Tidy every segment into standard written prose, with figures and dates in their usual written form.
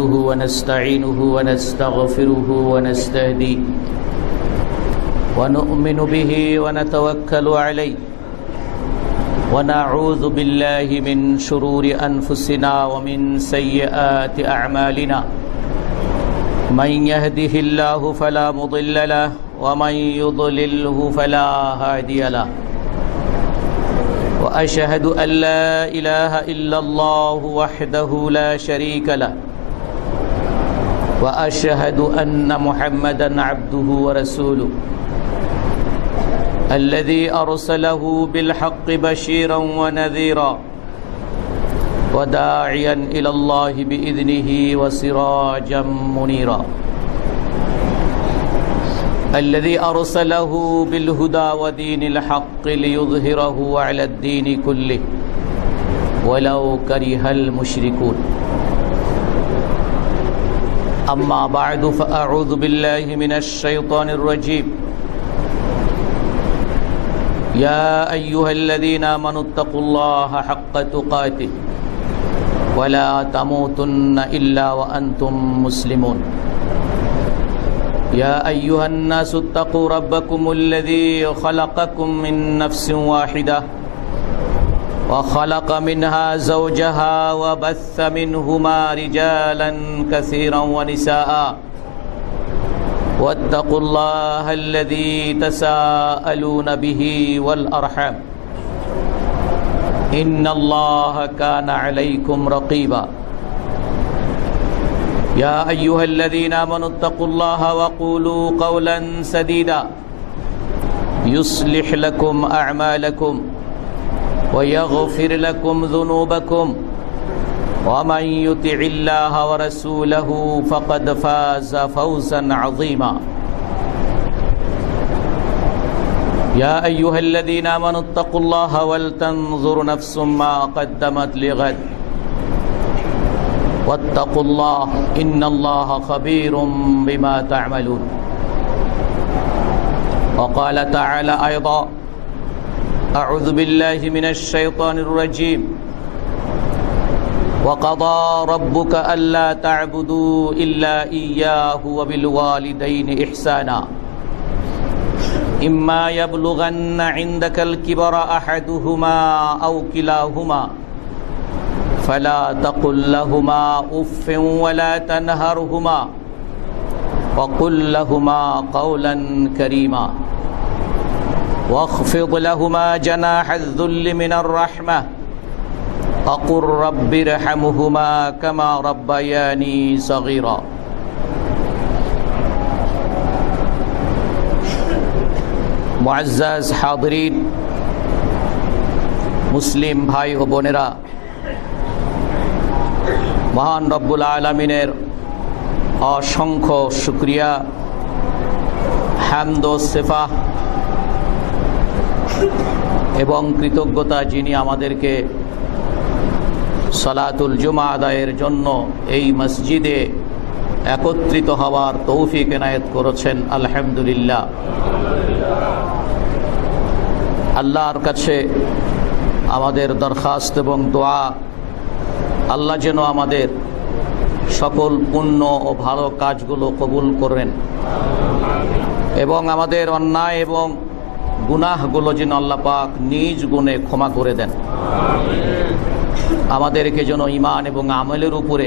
نحمده ونستعينه ونستغفره ونستهديه ونؤمن به ونتوكل عليه ونعوذ بالله من شرور أنفسنا ومن سيئات أعمالنا من يهده الله فلا مضل له ومن يضلله فلا هادي له وأشهد أن لا إله إلا الله وحده لا شريك له وأشهد أن محمدا عبده ورسوله الذي أرسله بالحق بشيرا ونذيرا وداعيا إلى الله بإذنه وسراجا منيرا الذي أرسله بالهدى ودين الحق ليظهره على الدين كله ولو كره المشركون أما بعد فأعوذ بالله من الشيطان الرجيم يا أيها الذين آمنوا اتقوا الله حق تقاته ولا تموتن إلا وأنتم مسلمون يا أيها الناس اتقوا ربكم الذي خلقكم من نفس واحدة وخلق منها زوجها وبث منهما رجالا كثيرا ونساء واتقوا الله الذي تساءلون به والأرحام إن الله كان عليكم رقيبا يا أيها الذين آمنوا اتقوا الله وقولوا قولا سديدا يصلح لكم أعمالكم ويغفر لكم ذنوبكم ومن يطع الله ورسوله فقد فاز فوزا عظيما يا أيها الذين آمنوا اتقوا الله ولتنظر نفس ما قدمت لغد واتقوا الله إن الله خبير بما تعملون وقال تعالى أيضا أعوذ بالله من الشيطان الرجيم وقضى ربك ألا تعبدوا إلا إياه وبالوالدين إحسانا إما يبلغن عندك الكبر أحدهما أو كلاهما فلا تقل لهما أف ولا تنهرهما وقل لهما قولا كريما واخفض لهما جناح الذل من الرحمة وقل رب ارحمهما كما ربياني صغيرا মুআজ্জাজ হাযরিন মুসলিম ভাই ও বোনেরা মহান রব্বুল আলামিনের অসংখ্য শুকরিয়া হামদ ও সিফা এবং কৃতজ্ঞতা যিনি আমাদেরকে সালাতুল জুমা আদায়ের জন্য এই মসজিদে একত্রিত হওয়ার তৌফিক এনায়েত করেছেন আলহামদুলিল্লাহ। আল্লাহর কাছে আমাদের দরখাস্ত এবং দোয়া আল্লাহ যেন আমাদের সকল পুণ্য ও ভালো কাজগুলো কবুল করেন এবং আমাদের অন্যায় এবং গুনাহগুলো যেন আল্লাহ পাক নিজ গুণে ক্ষমা করে দেন। আমাদেরকে যেন ঈমান এবং আমলের উপরে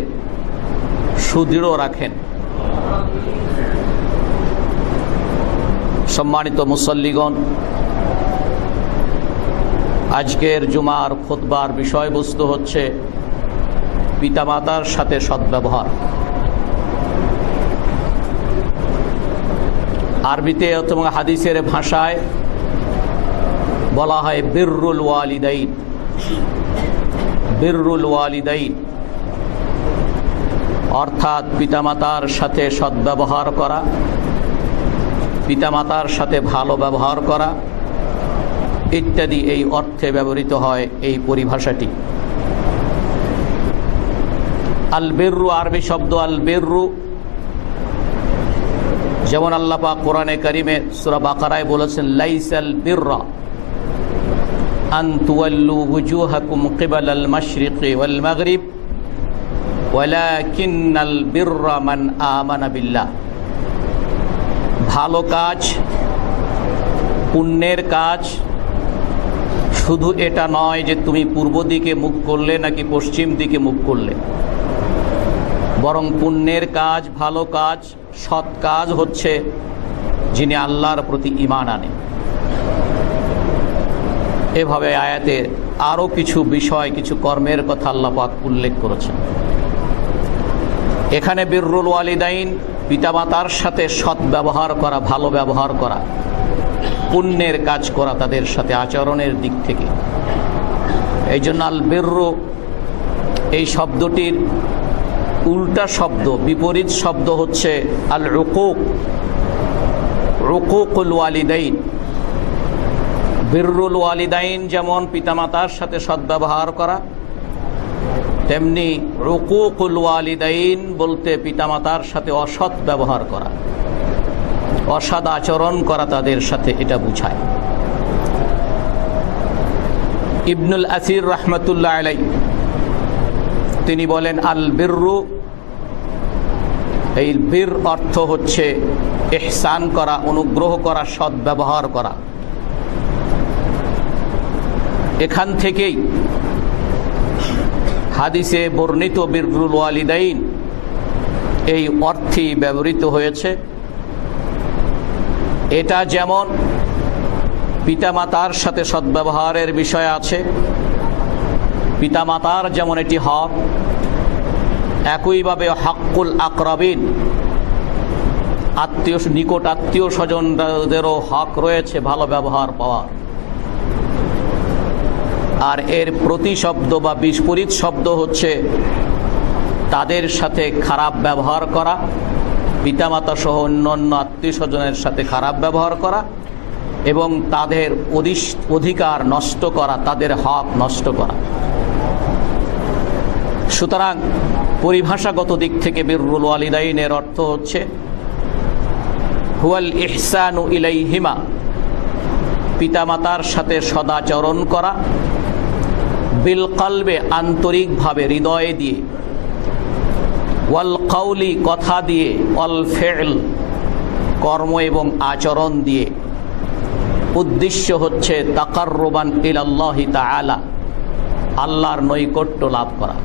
সুদৃঢ় রাখেন। সম্মানিত মুসল্লিগণ, আজকের জুমার খুতবার বিষয়বস্তু হচ্ছে পিতামাতার সাথে সদ্ব্যবহার। আরবিতে অথবা হাদিসের ভাষায় বলা হয় বিররুল ওয়ালিদাইন। বিররুল ওয়ালিদাইন অর্থাৎ পিতামাতার সাথে সদ্ব্যবহার করা, পিতামাতার সাথে ভালো ব্যবহার করা ইত্যাদি এই অর্থে ব্যবহৃত হয় এই পরিভাষাটি। আল বিররু আরবি শব্দ আল বিররু, যেমন আল্লাহ পাক কোরআনে কারিমে সূরা বাকারায় বলেছেন লাইসাল বিররা আন তুওয়াল্লু ওয়ুজুহাকুম কিবালাল মাশরিকি ওয়াল মাগরিব ওয়ালাকিন্নাল বিররা মান আমানা বিল্লাহ। ভালো কাজ, পুণ্যের কাজ শুধু এটা নয় যে তুমি পূর্ব দিকে মুখ করলে নাকি পশ্চিম দিকে মুখ করলে, বরং পুণ্যের কাজ, ভালো কাজ, সৎ কাজ হচ্ছে যিনি আল্লাহর প্রতি ঈমান আনে। এভাবে আয়াতে আরও কিছু বিষয়, কিছু কর্মের কথা আল্লাহ পাক উল্লেখ করেছেন। এখানে বিররুল ওয়ালিদাইন, পিতামাতার সাথে সৎ ব্যবহার করা, ভালো ব্যবহার করা, পুণ্যের কাজ করা তাদের সাথে আচরণের দিক থেকে। এই জন্য আল বিররু এই শব্দটির উল্টা শব্দ, বিপরীত শব্দ হচ্ছে আল উকুক, উকুকুল ওয়ালিদাইন। বিররুল ওয়ালিদাইন যেমন পিতামাতার সাথে সদ্ব্যবহার করা, তেমনি উকুকুল ওয়ালিদাইন বলতে পিতামাতার সাথে অসৎ ব্যবহার করা, অসৎ আচরণ করা তাদের সাথে, এটা বুঝায়। ইবনুল আসির রহমতুল্লাহ আলাইহি তিনি বলেন, আল বিররু, এই বীর অর্থ হচ্ছে ইহসান করা, অনুগ্রহ করা, সৎ ব্যবহার করা। এখান থেকেই হাদিসে বর্ণিত বিররুল ওয়ালিদাইন এই অর্থেই ব্যবহৃত হয়েছে। এটা যেমন পিতামাতার সাথে সদ্ব্যবহারের বিষয় আছে, পিতামাতার যেমন এটি হক, একইভাবে হাক্কুল আকরাবিন, আত্মীয়, নিকট আত্মীয় স্বজনদেরও হক রয়েছে ভালো ব্যবহার পাওয়া। আর এর প্রতিশব্দ বা বিপরীত শব্দ হচ্ছে তাদের সাথে খারাপ ব্যবহার করা, পিতামাতা সহ অন্যান্য আত্মীয় স্বজনের সাথে খারাপ ব্যবহার করা এবং তাদের অধিকার নষ্ট করা, তাদের হক নষ্ট করা। সুতরাং পরিভাষাগত দিক থেকে বিররুল ওয়ালিদাইনের অর্থ হচ্ছে হুয়াল ইহসানু ইলাইহিমা, পিতামাতার সাথে সদাচরণ করা, বিল কলবে, আন্তরিকভাবে, হৃদয়ে দিয়ে, ওয়াল কাউলি, কথা দিয়ে, ওয়াল ফিল, কর্ম এবং আচরণ দিয়ে। উদ্দেশ্য হচ্ছে তাকাররুবান ইলাল্লাহি তাআলা, আল্লাহর নৈকট্য লাভ করা।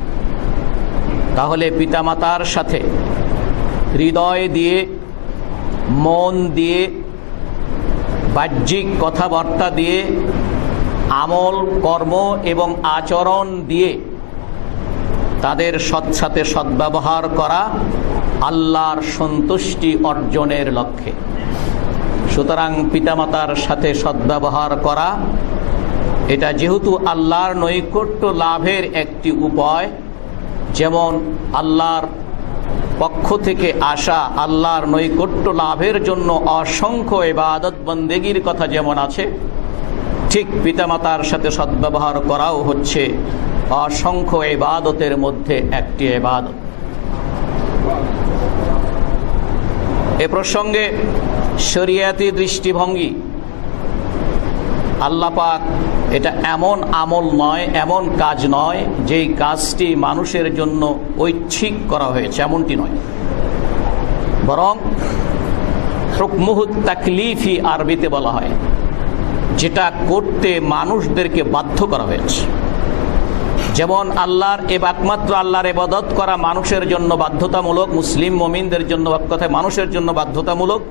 তাহলে পিতামাতার সাথে হৃদয় দিয়ে, মন দিয়ে, বাহ্যিক কথাবার্তা দিয়ে, আমল, কর্ম এবং আচরণ দিয়ে তাদের সাথে সদ্ব্যবহার করা আল্লাহর সন্তুষ্টি অর্জনের লক্ষ্যে। সুতরাং পিতামাতার সাথে সদ্ব্যবহার করা এটা যেহেতু আল্লাহর নৈকট্য লাভের একটি উপায়, যেমন আল্লাহর পক্ষ থেকে আসা আল্লাহর নৈকট্য লাভের জন্য অসংখ্য ইবাদত বন্দেগীর কথা যেমন আছে, ঠিক পিতামাতার সাথে সদ্ব্যবহার করাও হচ্ছে অসংখ্য ইবাদতের মধ্যে একটি ইবাদত। এ প্রসঙ্গে শরিয়াতি দৃষ্টিভঙ্গি, আল্লাহ পাক এটা এমন আমল নয়, এমন কাজ নয় যেই কাজটি মানুষের জন্য ঐচ্ছিক করা হয়েছে, এমনটি নয়, বরং হুকমুহুত তাকলিফি আরবিতে বলা হয়, যেটা করতে মানুষদেরকে বাধ্য করা হয়েছে। যেমন আল্লাহর একমাত্র আল্লাহর ইবাদত করা মানুষের জন্য বাধ্যতামূলক, মুসলিম মুমিনদের জন্য, এক কথায় মানুষের জন্য বাধ্যতামূলক,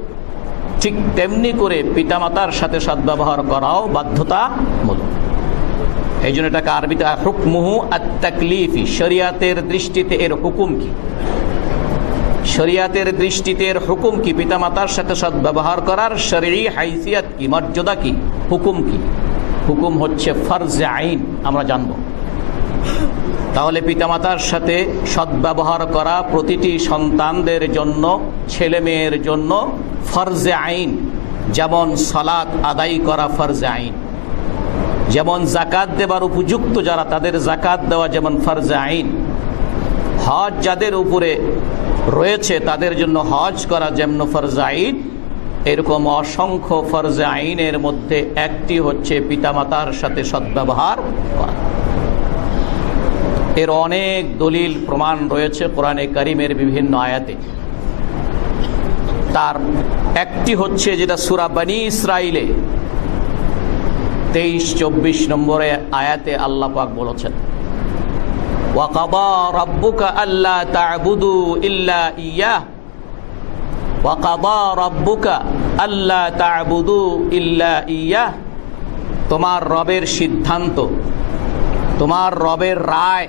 ঠিক তেমনি করে পিতামাতার সাথে সদ্ব্যবহার করাও বাধ্যতামূলক। এই জন্য এটাকে আরবিতে হুকমুহু আত-তাকলিফি, শরিয়াতের দৃষ্টিতে এর হুকুম কি, শরিয়াতের দৃষ্টিতে এর হুকুম কি, পিতামাতার সাথে সদ্ব্যবহার করার শরঈ হাইসিয়ত কি, মর্যাদা কি, হুকুম কি? হুকুম হচ্ছে ফরজে আইন, আমরা জানব। তাহলে পিতামাতার সাথে সদ্ব্যবহার করা প্রতিটি সন্তানদের জন্য, ছেলে মেয়ের জন্য ফরজে আইন। যেমন সালাত আদায় করা ফরজে আইন, যেমন জাকাত দেবার উপযুক্ত যারা তাদের জাকাত দেওয়া যেমন ফরজে আইন, হজ যাদের উপরে রয়েছে তাদের জন্য হজ করা যেমন ফরজে আইন, এরকম অসংখ্য ফরজে আইনের মধ্যে একটি হচ্ছে পিতামাতার সাথে সদ্ব্যবহার করা। এর অনেক দলিল প্রমাণ রয়েছে কোরআনে কারিমের বিভিন্ন আয়াতে। তার একটি হচ্ছে যেটা সূরা বনী ইসরাইলে 23-24 নম্বরে আয়াতে আল্লাহ পাক বলেছেন, ওয়াকাদা রাব্বুকা আল্লা তা'বুদু ইল্লা ইয়্যাহ ওয়াকাদা রাব্বুকা আল্লা তা'বুদু ইল্লা ইয়্যাহ। তোমার রবের সিদ্ধান্ত, তোমার রবের রায়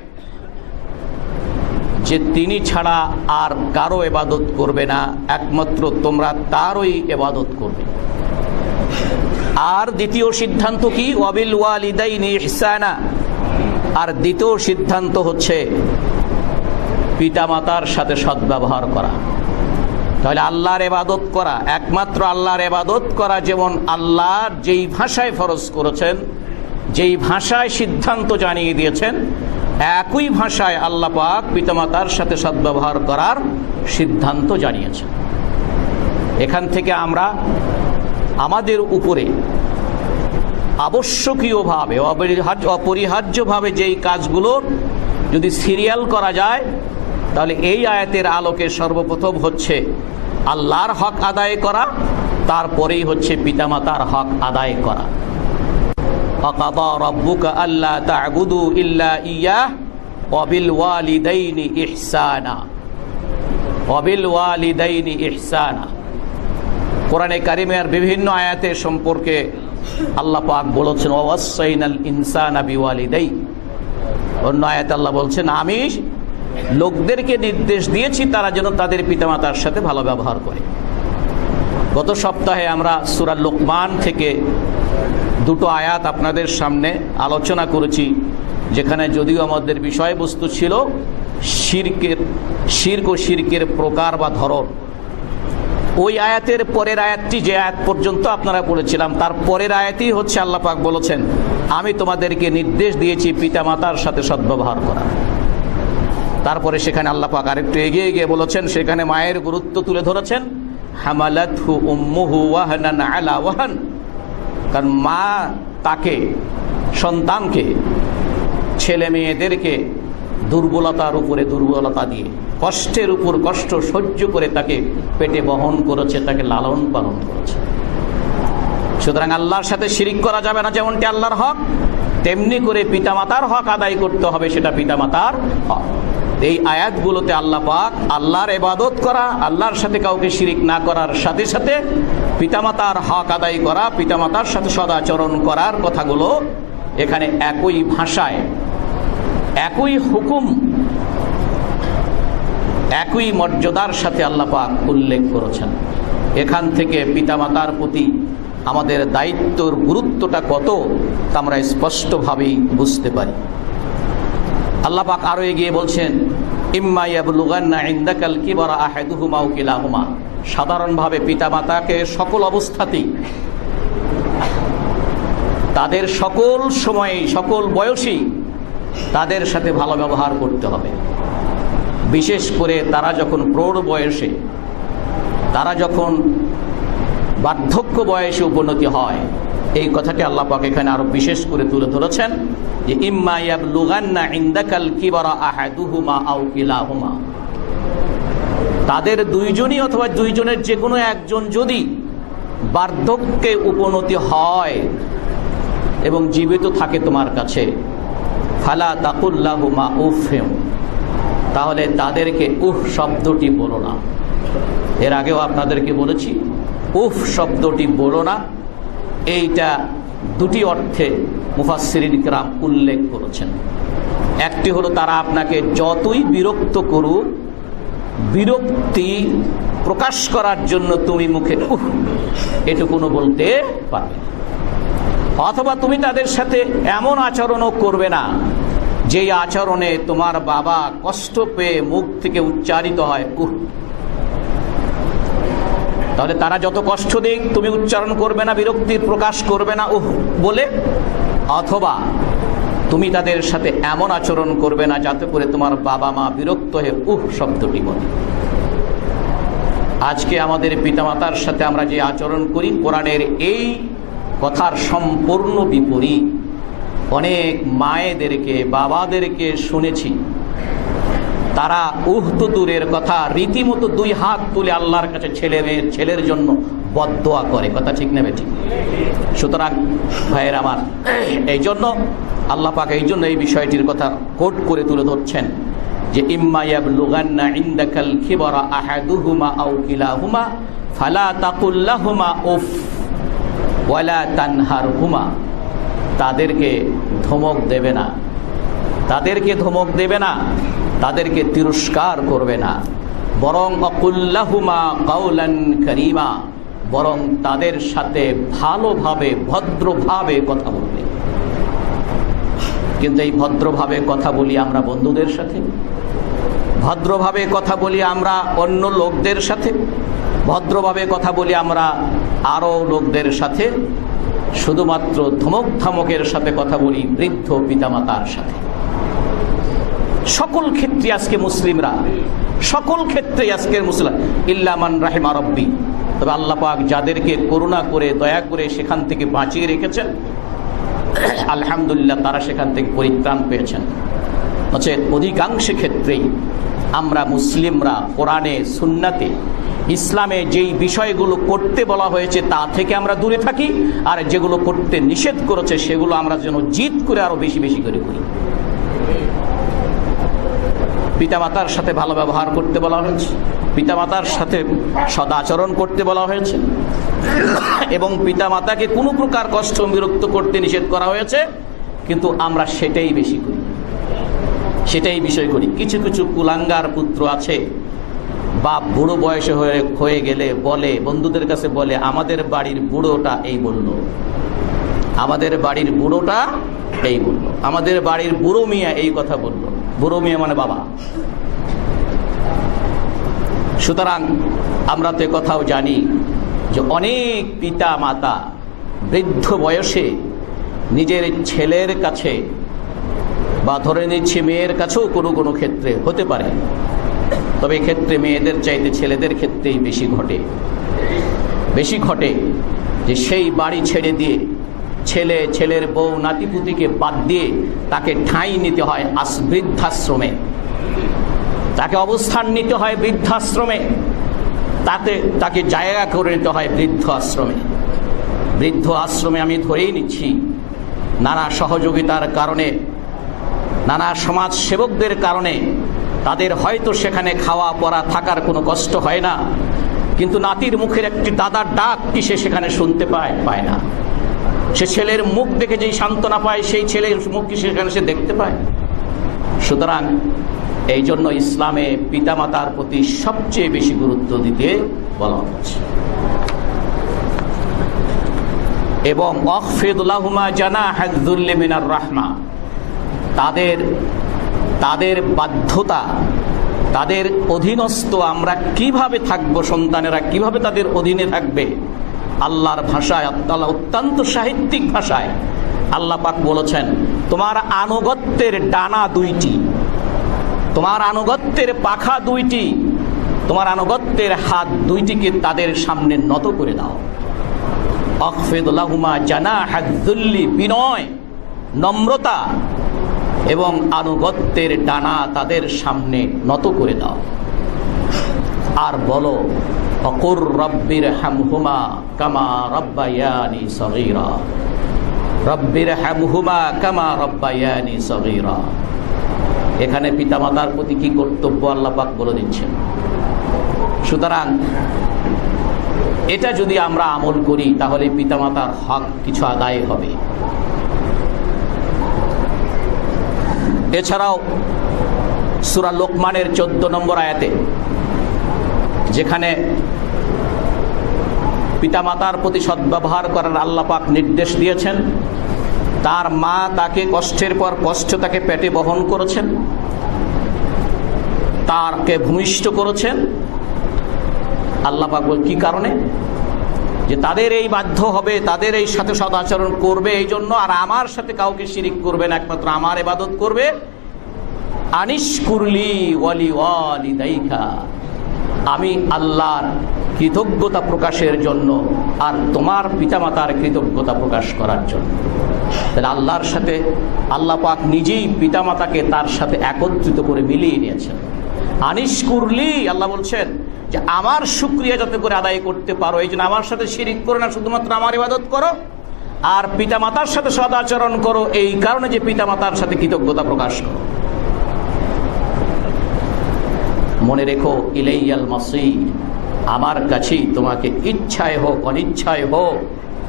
যে তিনি ছাড়া আর কারো ইবাদত করবে না, একমাত্র তোমরা তারই ইবাদত করবে। আর দ্বিতীয় সিদ্ধান্ত কি? ওয়াবিল ওয়ালিদাইনি ইহসানা। আর দ্বিতীয় সিদ্ধান্ত হচ্ছে পিতামাতার সাথে সদ্ব্যবহার করা। তাহলে আল্লাহর ইবাদত করা, একমাত্র আল্লাহর ইবাদত করা, যেমন আল্লাহর যেই ভাষায় ফরজ করেছেন, যেই ভাষায় সিদ্ধান্ত জানিয়ে দিয়েছেন, একই ভাষায় আল্লাহ পাক পিতামাতার সাথে সদ্ব্যবহার করার সিদ্ধান্ত জানিয়েছেন। এখান থেকে আমরা আমাদের উপরে আবশ্যকীয়ভাবে অপরিহার্যভাবে যেই কাজগুলো যদি সিরিয়াল করা যায়, তাহলে এই আয়াতের আলোকে সর্বপ্রথম হচ্ছে আল্লাহর হক আদায় করা, তারপরেই হচ্ছে পিতামাতার হক আদায় করা। ওয়াকাদা রাব্বুকা আল্লা তা'বুদু ইল্লা ইয়্যাহ ওয়াবিল ওয়ালিদাইনি ইহসানা। ওয়াবিল ওয়ালিদাইনি ইহসানা। কোরআনে কারিমের বিভিন্ন আয়াতের সম্পর্কে আল্লাহ পাক বলেছেন, ওয়াসাইনাল ইনসানা বিওয়ালিদাইহি। অন্য আয়াতে আল্লাহ বলছেন, আমি লোকদেরকে নির্দেশ দিয়েছি তারা যেন তাদের পিতামাতার সাথে ভালো ব্যবহার করে। গত সপ্তাহে আমরা সূরা লোকমান থেকে দুটো আয়াত আপনাদের সামনে আলোচনা করেছি, যেখানে যদিও আমাদের বিষয়বস্তু ছিল শিরক ও শিরকের প্রকার বা ধরন। ওই আয়াতের পরের আয়াতটি, যে আয়াত পর্যন্ত আপনারা পড়েছিলাম, তার পরের আয়াতই হচ্ছে আল্লাহ পাক বলেছেন, আমি তোমাদেরকে নির্দেশ দিয়েছি পিতামাতার সাথে সদ্ব্যবহার করা। তারপরে সেখানে আল্লাহ পাক আরেকটু এগিয়ে গিয়ে বলেছেন, সেখানে মায়ের গুরুত্ব তুলে ধরেছেন, হামালাতহু উম্মুহু ওয়াহনান আলা ওয়াহন। কারণ মা তাকে, সন্তানকে, ছেলে মেয়েদেরকে দুর্বলতার উপরে দুর্বলতা দিয়ে, কষ্টের উপর কষ্ট সহ্য করে তাকে পেটে বহন করেছে, তাকে লালন পালন করেছে। সুতরাং আল্লাহর সাথে শিরিক করা যাবে না, যেমনটি আল্লাহর হক, তেমনি করে পিতামাতার হক আদায় করতে হবে, সেটা পিতামাতার হক। এই আয়াতগুলোতে আল্লাহ পাক আল্লাহর ইবাদত করা, আল্লাহর সাথে কাউকে শিরিক না করার সাথে সাথে পিতামাতার হক আদায় করা, পিতামাতার সাথে সদাচরণ করার কথাগুলো এখানে একই ভাষায়, একই হুকুম, একই মর্যাদার সাথে আল্লাহ পাক উল্লেখ করেছেন। এখান থেকে পিতামাতার প্রতি আমাদের দায়িত্বর গুরুত্বটা কত তা আমরা স্পষ্টভাবেই বুঝতে পারি। আল্লাহ পাক আরো এগিয়ে বলছেন, ইম্মা ইয়াবলুগান্না ইনদাকাল কিবারা আহাদুহুমা আও কিলাহুমা। সাধারণভাবে পিতামাতাকে সকল অবস্থাতেই, তাদের সকল সময়ে, সকল বয়সেই তাদের সাথে ভালো ব্যবহার করতে হবে। বিশেষ করে তারা যখন প্রৌঢ় বয়সে, তারা যখন বার্ধক্য বয়সে উপনীত হয়, এই কথাটি আল্লাহ পাক এখানে আরো বিশেষ করে তুলে ধরেছেন যে ইম্মা ইয়াবলুগান্না ইনদাকাল কিবারা আহাদুহুমা আও কিলাহুমা। তাদের দুইজনই অথবা দুইজনের যে কোনো একজন যদি বার্ধক্যে উপনীত হয় এবং জীবিত থাকে তোমার কাছে, ফালা তাকুল লাহুমা উফ, তাহলে তাদেরকে উফ শব্দটি বলো না। এর আগেও আপনাদেরকে বলেছি, উফ শব্দটি বলো না, এইটা দুটি অর্থে মুফাসসিরিন কিরাম উল্লেখ করেছেন। একটি হলো তারা আপনাকে যতই বিরক্ত করুক, বিরক্তি প্রকাশ করার জন্য তুমি মুখে উফ এটুকুনো বলতে পারবে, অথবা তুমি তাদের সাথে এমন আচরণও করবে না যেই আচরণে তোমার বাবা কষ্ট পেয়ে মুখ থেকে উচ্চারিত হয় উফ। তাহলে তারা যত কষ্ট দিক তুমি উচ্চারণ করবে না, বিরক্তির প্রকাশ করবে না উফ বলে, অথবা তুমি তাদের সাথে এমন আচরণ করবে না যাতে করে তোমার বাবা মা বিরক্ত হয়ে উফ শব্দটি বলে। আজকে আমাদের পিতামাতার সাথে আমরা যে আচরণ করি, কোরআনের এই কথার সম্পূর্ণ বিপরীত। অনেক মায়েদেরকে, বাবাদেরকে শুনেছি তারা তো দূরের কথা, রীতিমতো 2 হাত তুলে আল্লাহর কাছে ছেলের জন্য বদদোয়া করে। কথা ঠিক নেবে ঠিক? সুতরাং ভাইয়ের আমার, এই জন্য আল্লাহ পাক এই জন্য এই বিষয়টির কথা কোট করে তুলে ধরছেন যে ইম্মা ইয়াবলুগান্না ইনদাকাল কিবরা আহাদুহুমা আও কিলাহুমা ফালা তাকুল লাহুমা উফ ওয়ালা তানহারহুমা। তাদেরকে ধমক দেবে না, তাদেরকে ধমক দেবে না, তাদেরকে তিরস্কার করবে না, বরং অকুল্লাহুমা কাউলান কারীমা, বরং তাদের সাথে ভালোভাবে ভদ্রভাবে কথা বলবে। কিন্তু এই ভদ্রভাবে কথা বলি আমরা বন্ধুদের সাথে, ভদ্রভাবে কথা বলি আমরা অন্য লোকদের সাথে, ভদ্রভাবে কথা বলি আমরা আরও লোকদের সাথে, শুধুমাত্র ধমকের সাথে কথা বলি বৃদ্ধ পিতামাতার সাথে। সকল ক্ষেত্রে আজকে মুসলিমরা, সকল ক্ষেত্রে আজকের মুসলিম ইল্লা মান রাহিমা রব্বি, তবে আল্লাহ পাক যাদেরকে করুণা করে দয়া করে সেখান থেকে বাঁচিয়ে রেখেছেন, আলহামদুলিল্লাহ তারা সেখান থেকে পরিত্রাণ পেয়েছেন। নচেত অধিকাংশ ক্ষেত্রেই আমরা মুসলিমরা কোরআনে সুন্নাতে ইসলামে যেই বিষয়গুলো করতে বলা হয়েছে তা থেকে আমরা দূরে থাকি, আর যেগুলো করতে নিষেধ করেছে সেগুলো আমরা যেন জিদ করে আরো বেশি বেশি করে করি। পিতামাতার সাথে ভালো ব্যবহার করতে বলা হয়েছে, পিতামাতার সাথে সদাচরণ করতে বলা হয়েছে, এবং পিতামাতাকে কোনো প্রকার কষ্ট বিরক্ত করতে নিষেধ করা হয়েছে, কিন্তু আমরা সেটাই বেশি করি, সেটাই বিষয় করি। কিছু কিছু কুলাঙ্গার পুত্র আছে, বাপ বুড়ো বয়সে হয়ে গেলে বলে, বন্ধুদের কাছে বলে, আমাদের বাড়ির বুড়োটা এই বলল, আমাদের বাড়ির বুড়োটা এই বলল, আমাদের বাড়ির বুড়ো মিয়া এই কথা বলল। বুড়ো মিয়া মানে বাবা। সুতরাং আমরা তো কথাও জানি যে অনেক পিতা মাতা বৃদ্ধ বয়সে নিজের ছেলের কাছে বা ধরে নিচ্ছে মেয়ের কাছেও কোনো কোনো ক্ষেত্রে হতে পারে, তবে ক্ষেত্রে মেয়েদের চাইতে ছেলেদের ক্ষেত্রেই বেশি ঘটে যে সেই বাড়ি ছেড়ে দিয়ে ছেলের বউ নাতিপুতিকে বাদ দিয়ে তাকে ঠাঁই নিতে হয় বৃদ্ধাশ্রমে, তাকে অবস্থান নিতে হয় বৃদ্ধাশ্রমে, তাকে জায়গা করে নিতে হয় বৃদ্ধ আশ্রমে। আমি ধরেই নিচ্ছি নানা সহযোগিতার কারণে, নানা সমাজ সেবকদের কারণে তাদের হয়তো সেখানে খাওয়া পরা থাকার কোনো কষ্ট হয় না, কিন্তু নাতির মুখের একটি দাদার ডাক কি সে সেখানে শুনতে পায় না। সে ছেলের মুখ দেখে যেই সান্ত্বনা পায়, সেই ছেলের মুখ কি সেখানে সে দেখতে পায়। সুতরাং এই জন্য ইসলামে পিতামাতার প্রতি সবচেয়ে বেশি গুরুত্ব দিতে বলা হচ্ছে। এবং ওয়াখফিদ লাহুমা জানাহাদ যুল্লি মিনার রাহমা, তাদের বাধ্যতা, তাদের অধীনস্থ আমরা কিভাবে থাকব, সন্তানেরা কিভাবে তাদের অধীনে থাকবে, আল্লাহর ভাষায়, আল্লাহ অত্যন্ত সাহিত্যিক ভাষায় আল্লাহ পাক বলেছেন, তোমার আনুগত্যের ডানা 2টি, তোমার আনুগত্যের পাখা 2টি, তোমার আনুগত্যের হাত 2টিকে তাদের সামনে নত করে দাও। আখফিদ লাহুমা জানাহাদ যুল্লি, বিনয়, নম্রতা এবং আনুগত্যের ডানা তাদের সামনে নত করে দাও। আর বলো, অকুর রব্বির হামহুমা কামা রব্বায়ানি সগীরা, রব্বির হামহুমা কামা রব্বায়ানি সগীরা। এখানে পিতামাতার প্রতি কি কর্তব্য আল্লাহ পাক বলে দিচ্ছেন। সুতরাং এটা যদি আমরা আমল করি তাহলে পিতামাতার হক কিছু আদায় হবে। এছাড়াও সূরা লোকমানের 14 নম্বর আয়াতে, যেখানে পিতামাতার প্রতি সদ্ব্যবহার করার আল্লাহ পাক নির্দেশ দিয়েছেন, তার মা তাকে কষ্টের পর কষ্ট তাকে পেটে বহন করেছেন, তাকে ভূমিষ্ঠ করেছেন। আল্লাহ পাক বল কি কারণে? যে তাদের এই বাধ্য হবে, তাদের এই সাথে সদাচরণ করবে এই জন্য, আর আমার সাথে কাউকে শিরিক করবে না, একমাত্র আমার ইবাদত করবে। আনিশকুরলি ওয়ালি ওয়ালিদাইকা, আমি আল্লাহর কৃতজ্ঞতা প্রকাশের জন্য আর তোমার পিতামাতার কৃতজ্ঞতা প্রকাশ করার জন্য। তাহলে আল্লাহর সাথে আল্লাহ পাক নিজেই পিতামাতাকে তার সাথে একত্রিত করে মিলিয়ে নিয়েছেন। আনিশ কুরলি, আল্লাহ বলছেন যে আমার শুকরিয়া যাতে করে আদায় করতে পারো, এই জন্য আমার সাথে শিরিক করো না, শুধুমাত্র আমার ইবাদত করো আর পিতামাতার সাথে সদাচরণ করো, এই কারণে যে পিতামাতার সাথে কৃতজ্ঞতা প্রকাশ করো। মনে রেখো ইলাইয়াল মাসির, আমার কাছেই তোমাকে ইচ্ছায় হোক অনিচ্ছায় হোক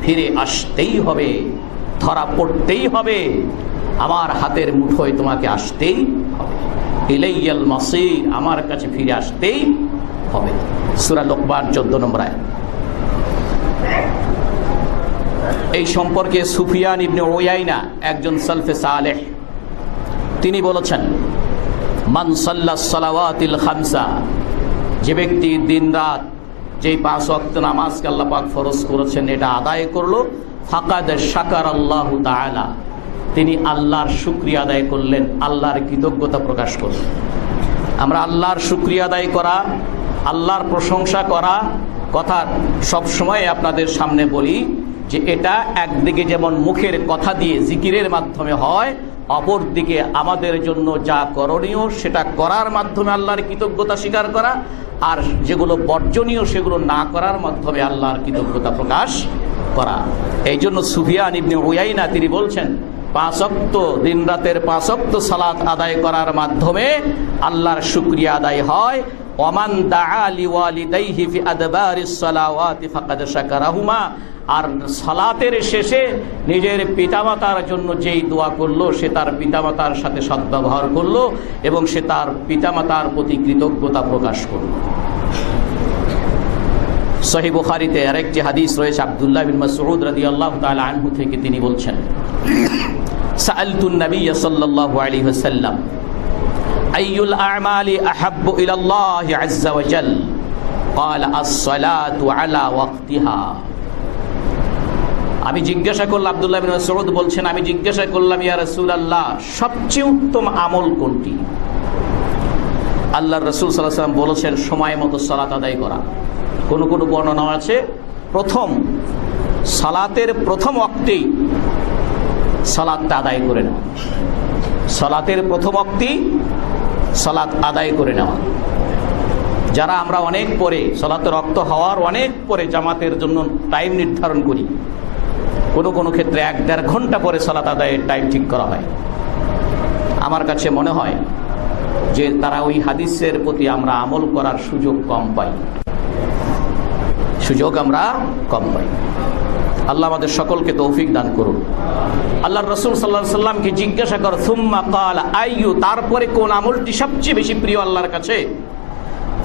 ফিরে আসতেই হবে, ধরা পড়তেই হবে, আমার হাতের মুঠোয় তোমাকে আসতেই হবে। ইলাইয়াল মাসির, আমার কাছে ফিরে আসতেই হবে। সূরা লোকমান 14 নম্বর আয়াত। এই সম্পর্কে সুফিয়ান ইবনে উয়াইনা, একজন সালফে সালেহ, তিনি বলেছেন, মান সাল্লাস সালাওয়াতিল খামসা, যে ব্যক্তি দিনরাত যেই 5 ওয়াক্ত নামাজকে আল্লাহ পাক ফরজ করেছেন এটা আদায় করলো, ফাকাদ শাকার আল্লাহু তাআলা, তিনি আল্লাহর শুকরিয়া আদায় করলেন, আল্লাহর কৃতজ্ঞতা প্রকাশ করলেন। আমরা আল্লাহর শুকরিয়া আদায় করা, আল্লাহর প্রশংসা করা কথা সব সময় আপনাদের সামনে বলি যে এটা একদিকে যেমন মুখের কথা দিয়ে জিকিরের মাধ্যমে হয়, অপর দিকে আমাদের জন্য যা করণীয় সেটা করার মাধ্যমে আল্লাহর কৃতজ্ঞতা স্বীকার করা, আর যেগুলো বর্জনীয় সেগুলো না করার মাধ্যমে আল্লাহর কৃতজ্ঞতা প্রকাশ করা। এই জন্য সুফিয়ান ইবনে উয়াইনা তিনি বলছেন, 5 ওয়াক্ত দিন রাতের 5 ওয়াক্ত সালাত আদায় করার মাধ্যমে আল্লাহর শুকরিয়া আদায় হয়। ওমান দাআ লিওয়ালিদাইহি ফি আদবারিস সালাওয়াতি ফাকাদ শাকারাহুমা, আর সালাতের শেষে নিজের পিতামাতার জন্য যেই দোয়া করলো সে তার পিতামাতার সাথে সদ্ব্যবহার করলো এবং সে তার পিতামাতার প্রতি কৃতজ্ঞতা প্রকাশ করলো। সহিহ বুখারীতে আরেকটি হাদিস রয়েছে, আব্দুল্লাহ বিন মাসউদ রাদিয়াল্লাহু তাআলা আনহু থেকে, তিনি বলছেন, সাআলতুন নবী সাল্লাল্লাহু আলাইহি ওয়াসাল্লাম আইয়ুল আ'মালি আহাব্বু ইলাল্লাহি আযজা ওয়া জাল, ক্বালা আস-সালাতু আলা ওয়াক্তিহা। আমি জিজ্ঞাসা করলাম, আব্দুল্লাহ বিন মাসউদ বলছেন, আমি জিজ্ঞাসা করলাম, ইয়া রাসূলুল্লাহ, সবচেয়ে উত্তম আমল কোনটি? আল্লাহর রাসূল সাল্লাল্লাহু আলাইহি ওয়াসাল্লাম বলেছেন, সময় মতো সালাত আদায় করা। কোন কোন বর্ণনা আছে সালাতের প্রথম ওয়াক্তেই সালাতটা আদায় করে নেওয়া, সালাতের প্রথম ওয়াক্তেই সালাত আদায় করে নেওয়া। যারা আমরা অনেক পরে, সালাতের ওয়াক্ত হওয়ার অনেক পরে জামাতের জন্য টাইম নির্ধারণ করি, কোনো ক্ষেত্রে 1-1.5 ঘন্টা পরে সালাত আদায়ের টাইম ঠিক করা হয়, আমার কাছে মনে হয় যে তারা ওই হাদিসের প্রতি আমরা আমল করার সুযোগ কম পাই, আমরা কম পাই। আল্লাহ আমাদের সকলকে তৌফিক দান করুন। আল্লাহর রাসূল সাল্লাল্লাহু আলাইহি সাল্লামকে জিজ্ঞাসা কর, সুম্মা ক্বালা আইয়ু, তারপরে কোন আমলটি সবচেয়ে বেশি প্রিয় আল্লাহর কাছে?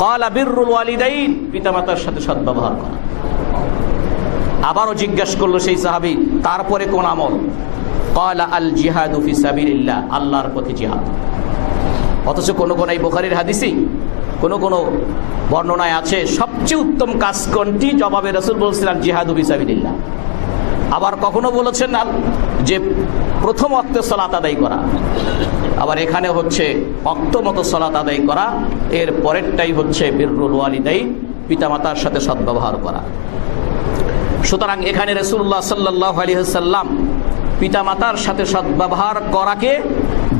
ক্বালা বিররুল ওয়ালিদাইন, পিতামাতার সাথে সদ্ব্যবহার করা। আবারও জিজ্ঞাসা করলো সেই সাহাবী, তারপরে কোন আমল? ক্বালা আল জিহাদু ফি সাবিলিল্লাহ, আল্লাহর পথে জিহাদ। অথচ কোন এই বুখারীর হাদিসে কোন বর্ণনায় আছে সবচেয়ে উত্তম কাজ কোনটি? জবাবে রাসূল বলছিলেন জিহাদু ফি সাবিলিল্লাহ। আবার কখনো বলেছেন যে প্রথম ওয়াক্তে সালাত আদায় করা, আবার এখানে হচ্ছে ওয়াক্ত মতো সালাত আদায় করা, এর পরেরটাই হচ্ছে বিররুল ওয়ালিদাইন, পিতামাতার সাথে সদ্ব্যবহার করা। সুতরাং এখানে রাসূলুল্লাহ সাল্লাল্লাহু আলাইহি ওয়াসাল্লাম পিতামাতার সাথে সদ্ব্যবহার করাকে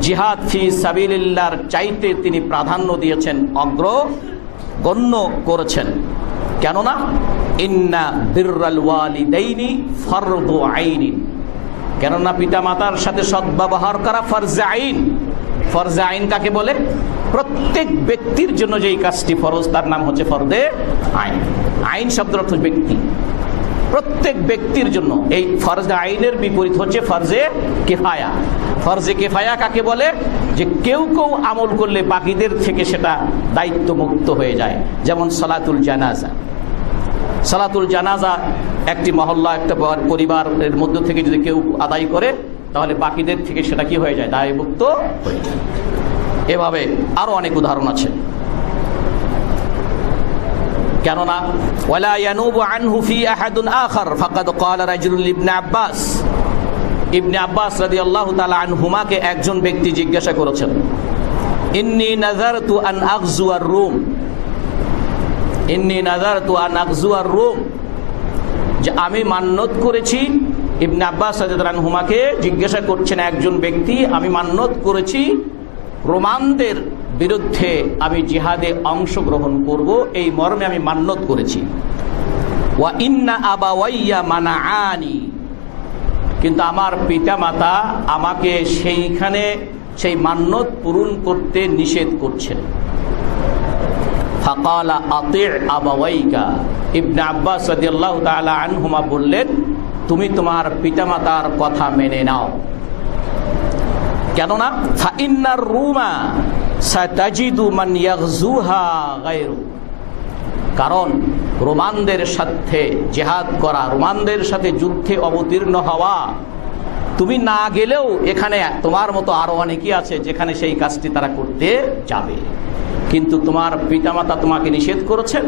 জিহাদ ফি সাবিলিল্লাহর চাইতে তিনি প্রাধান্য দিয়েছেন, অগ্রগণ্য করেছেন। কেননা ইন্না বিররাল ওয়ালিদাইনি ফরদু আইনিন, কেননা পিতামাতার সাথে সদ্ব্যবহার করা ফরজে আইন। ফরজে আইন কাকে বলে? প্রত্যেক ব্যক্তির জন্য যেই কাজটি ফরজ তার নাম হচ্ছে ফরজে আইন। আইন শব্দের অর্থ ব্যক্তি, প্রত্যেক ব্যক্তির জন্য। এই ফরজে আইনের বিপরীত হচ্ছে ফরজে কিফায়া। ফরজে কিফায়া কাকে বলে? যে কেউ আমল করলে বাকিদের থেকে সেটা দায়িত্ব মুক্ত হয়ে যায়। যেমন সালাতুল জানাজা। সালাতুল জানাজা একটি মহল্লা, একটা পরিবারের মধ্য থেকে যদি কেউ আদায় করে তাহলে বাকিদের থেকে সেটা কি হয়ে যায়? দায়মুক্ত হয়ে যায়। এভাবে আরো অনেক উদাহরণ আছে। কেননা ওয়ালা ইয়ানুবু আনহু ফি আহাদুন আখার ফাকাদ ক্বালা রাজুলুন ইবনে আব্বাস, ইবনে আব্বাস রাদিয়াল্লাহু তাআলা আনহুমাকে একজন ব্যক্তি জিজ্ঞাসা করেছেন, ইন্নী নাযারতু আন আগজুয়ার রুম ইন্নী নাযারতু আন আগজুয়ার রুম, যে আমি মান্যত করেছি। ইবনে আব্বাস রাদিয়াল্লাহু আনহুমাকে জিজ্ঞাসা করছেন একজন ব্যক্তি, আমি মান্যত করেছি রোমানদের বিরুদ্ধে আমি জিহাদে অংশগ্রহণ করব, এই মর্মে আমি মান্যত করেছি। ওয়া ইন্না আবাওয়াইয়া মানাআনি, কিন্তু আমার পিতামাতা আমাকে সেইখানে সেই মান্যত পূরণ করতে নিষেধ করছেন। ফাকালা আতি' আবাওয়াইকা, ইবনে আব্বাস রাদিয়াল্লাহু তাআলা আনহুমা বললেন, তুমি তোমার পিতামাতার কথা মেনে নাও। কেননা ফাইন্নার রুমা সাতাজিদু মান ইয়াগজুহা গায়রু, কারণ রোমানদের সাথে জিহাদ করা, রোমানদের সাথে যুদ্ধে অবতীর্ণ হওয়া, তুমি না গেলেও এখানে তোমার মতো আরো অনেকেই আছে যেখানে সেই কাজটি তারা করতে যাবে, কিন্তু তোমার পিতামাতা তোমাকে নিষেধ করেছেন,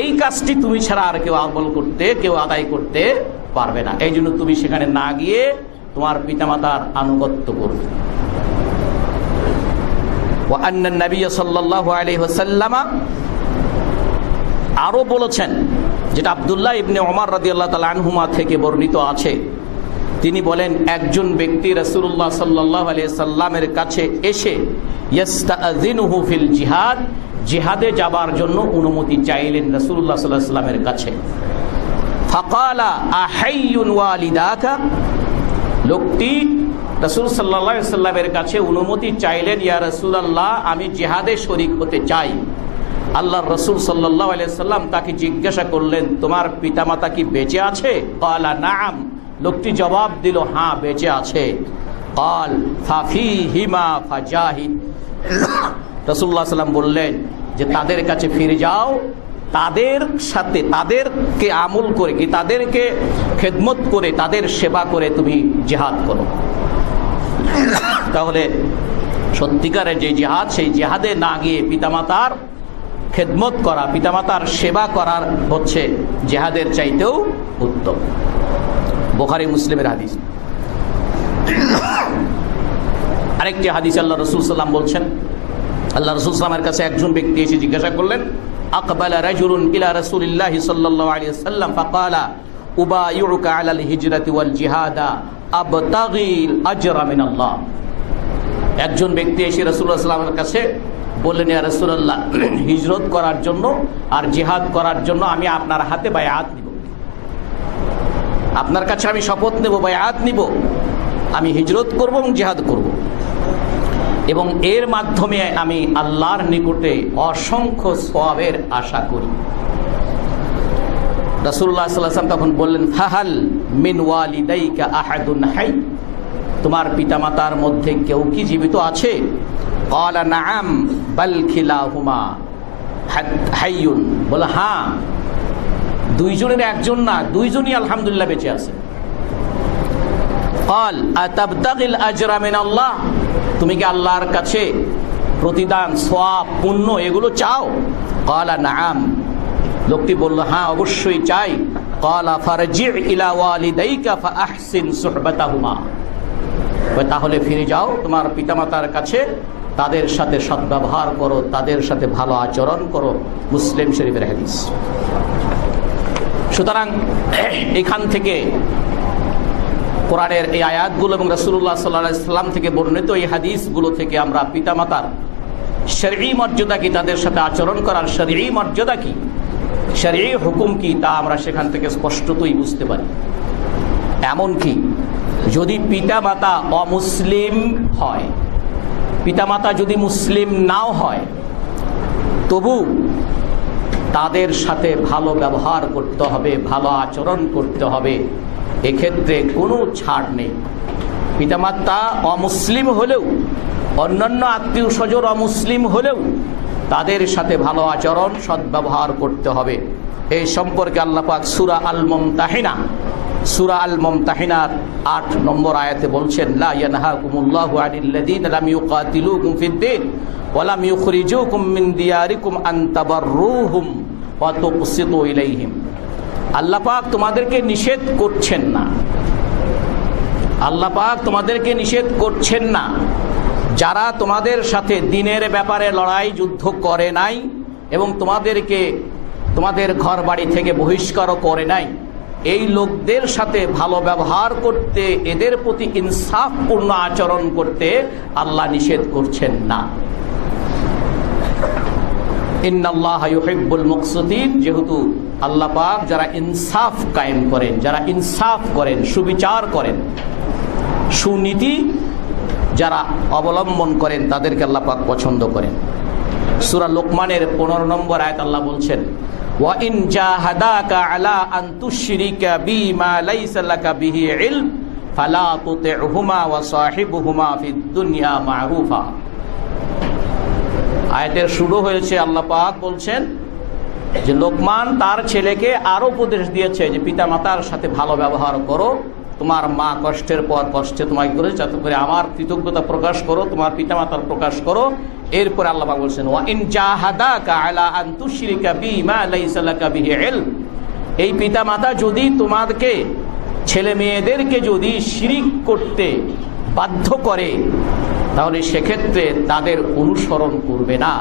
এই কাজটি তুমি ছাড়া আর কেউ আমল করতে, কেউ আদায় করতে পারবে না, এই জন্য তুমি সেখানে না গিয়ে তোমার পিতামাতার আনুগত্য করবে। ওয়া আন্না নবী সাল্লাল্লাহু আলাইহি ওয়াসাল্লাম আরো বলেছেন, যেটা আব্দুল্লাহ ইবনে ওমর রাদিয়াল্লাহু তাআলা আনহুমা থেকে বর্ণিত আছে, তিনি বলেন একজন ব্যক্তি রাসূলুল্লাহ সাল্লাল্লাহু আলাইহি সাল্লামের কাছে এসে ইস্তাআযিনুহু ফিল জিহাদ, জিহাদে যাবার জন্য অনুমতি চাইলেন রাসূলুল্লাহ সাল্লাল্লাহু আলাইহি সাল্লামের কাছে। ফাকালা আহাইয়ুন ওয়ালিদাকা, লোকটি রাসূল সাল্লাল্লাহু আলাইহি সাল্লামের কাছে অনুমতি চাইলেন, ইয়া রাসূলুল্লাহ আমি জিহাদে শরীক হতে চাই। আল্লাহর রাসূল সাল্লাল্লাহু আলাইহি সাল্লাম তাকে জিজ্ঞাসা করলেন, তোমার পিতামাতা কি বেঁচে আছে? ক্বালা নাআম, লোকটি জবাব দিল, হ্যাঁ বেঁচে আছে। ক্বাল ফাফিহিমা ফাজাহিদ, রাসূলুল্লাহ সাল্লাল্লাহু আলাইহি সাল্লাম বললেন যে তাদের কাছে ফিরে যাও, তাদের সাথে তাদেরকে আমল করে কি তাদেরকে খেদমত করে তাদের সেবা করে তুমি জিহাদ করো। তাহলে সত্যিকারের যে জিহাদ, সেই জিহাদে না গিয়ে পিতামাতার খেদমত করা, পিতামাতার সেবা করার হচ্ছে জিহাদের চাইতেও উত্তম। বুখারী মুসলিমের হাদিস। আরেকটি হাদিস আল্লাহ রাসূল সাল্লাল্লাহু বলছেন, আল্লাহ রাসূল সাল্লামের কাছে একজন ব্যক্তি এসে জিজ্ঞাসা করলেন, আকবালা রাজুলুন ইলা রাসূলিল্লাহি সাল্লাল্লাহু আলাইহি ওয়াসাল্লাম ফাকালা উবাইউকা আলাল হিজরাতি ওয়াল জিহাদা আবতাগিল আজরা মিনাল্লাহ। একজন ব্যক্তি এসে রাসূলুল্লাহ সাল্লাল্লাহু আলাইহি ওয়াসাল্লামের কাছে বললেন, ইয়া রাসূলুল্লাহ হিজরত করার জন্য আর জিহাদ করার জন্য আমি আপনার হাতে বায়াত নিব, আপনার কাছে আমি শপথ নেব, বায়াত নিব, আমি হিজরত করব এবং জিহাদ করব, এবং এর মাধ্যমে আমি আল্লাহর নিকটে অসংখ্য সওয়াবের আশা করি। রাসূলুল্লাহ সাল্লাল্লাহু আলাইহি ওয়াসাল্লাম তখন বললেন, ফাহাল মিন ওয়ালিদাইকা আহাদুন হাই, তোমার পিতামাতার মধ্যে কেউ কি জীবিত আছে? ক্বালা নাআম বাল খিলাহুমা হাইয়ুন, বলে হ্যাঁ, দুইজনের একজন না, দুইজনই আলহামদুলিল্লাহ বেঁচে আছে। ক্বাল আতাবতাগিল আজরা মিনাল্লাহ, তুমি কি আল্লাহর কাছে প্রতিদান, সওয়াব, পুণ্য এগুলো চাও? ক্বালা নাআম, লোকটি বলল হ্যাঁ অবশ্যই চাই। ক্বালা ফারজি ইলা ওয়ালিদাইকা ফাআহসিন সুহবাতাহুমা, তাহলে ফিরে যাও তোমার পিতামাতার কাছে, তাদের সাথে সদ্ব্যবহার করো, তাদের সাথে ভালো আচরণ করো। মুসলিম শরীফের হাদিস। সুতরাং এখান থেকে কোরআনের এই আয়াতগুলো এবং রাসূলুল্লাহ সাল্লাল্লাহু আলাইহি ওয়াসাল্লাম থেকে বর্ণিত এই হাদিসগুলো থেকে আমরা পিতামাতার শরঈ মর্যাদা কি, তাদের সাথে আচরণ করার শরঈ মর্যাদা কি, শরঈ হুকুম কি, তা আমরা সেখান থেকে স্পষ্টতই বুঝতে পারি। এমনকি যদি পিতামাতা অমুসলিম হয়, পিতামাতা যদি মুসলিম নাও হয়, তবু তাদের সাথে ভালো ব্যবহার করতে হবে, ভালো আচরণ করতে হবে, এক্ষেত্রে কোনো ছাড় নেই। পিতামাতা অমুসলিম হলেও, অন্যান্য আত্মীয় স্বজন অমুসলিম হলেও তাদের সাথে ভালো আচরণ, সদ্ব্যবহার করতে হবে। এই সম্পর্কে আল্লাহ পাক সূরা আল মুমতাহিনা, সূরা আল মুমতাহিনার ৮ নম্বর আয়াতে বলছেন, লা ইয়ানহাকুমুল্লাহু আনিল্লাযীনা লাম ইউকাতিলুকুম ফিদ-দীন ওয়া লাম ইউখরিজুকুম মিন দিয়ারিকুম আন তাবাররুহুম ওয়া তুকসিতু ইলাইহিম। আল্লাহ পাক তোমাদেরকে নিষেধ করছেন না, আল্লাহ পাক তোমাদেরকে নিষেধ করছেন না যারা তোমাদের সাথে দ্বীনের ব্যাপারে লড়াই যুদ্ধ করে নাই এবং তোমাদেরকে তোমাদের ঘর বাড়ি থেকে বহিষ্কারও করে নাই, এই লোকদের সাথে ভালো ব্যবহার করতে, এদের প্রতি ইনসাফপূর্ণ আচরণ করতে আল্লাহ নিষেধ করছেন না। ইন্নাল্লাহা ইউহিব্বুল মুকসিতিন, যেহেতু আল্লাহ পাক যারা ইনসাফ কায়েম করেন, যারা ইনসাফ করেন, সুবিচার করেন, সুনীতি যারা অবলম্বন করেন, তাদেরকে আল্লাহ পাক পছন্দ করেন। সূরা লোকমানের 15 নম্বর আয়াত আল্লাহ বলছেন, ওয়া ইন জাহাদাকা আলা আন তুশরিকা বিমা লাইসা লাকা বিহি ইলম ফালা তুতি'হুমা ওয়া সাহিবহুমা ফিদ দুনিয়া মা'রুফা। আয়াতের শুরু হয়েছে আল্লাহ পাক বলছেন যে লোকমান তার ছেলেকে আরো উপদেশ দিয়েছে যে পিতামাতার সাথে ভালো ব্যবহার করো, তোমার মা কষ্টের পর কষ্টে তোমাকে করেছে, যাতে করে আমার কৃতজ্ঞতা প্রকাশ করো, তোমার পিতামাতার প্রকাশ করো। এরপরে আল্লাহ পাক বলছেন, ওয়া ইন জাহাদাকা আলা আন তুশরিকা বিমা লাইসা লাকা বিহি ইলম, এই পিতামাতা যদি তোমাদেরকে, ছেলে মেয়েদেরকে যদি শিরিক করতে বাধ্য করে, তাহলে সেক্ষেত্রে তাদের অনুসরণ করবে না,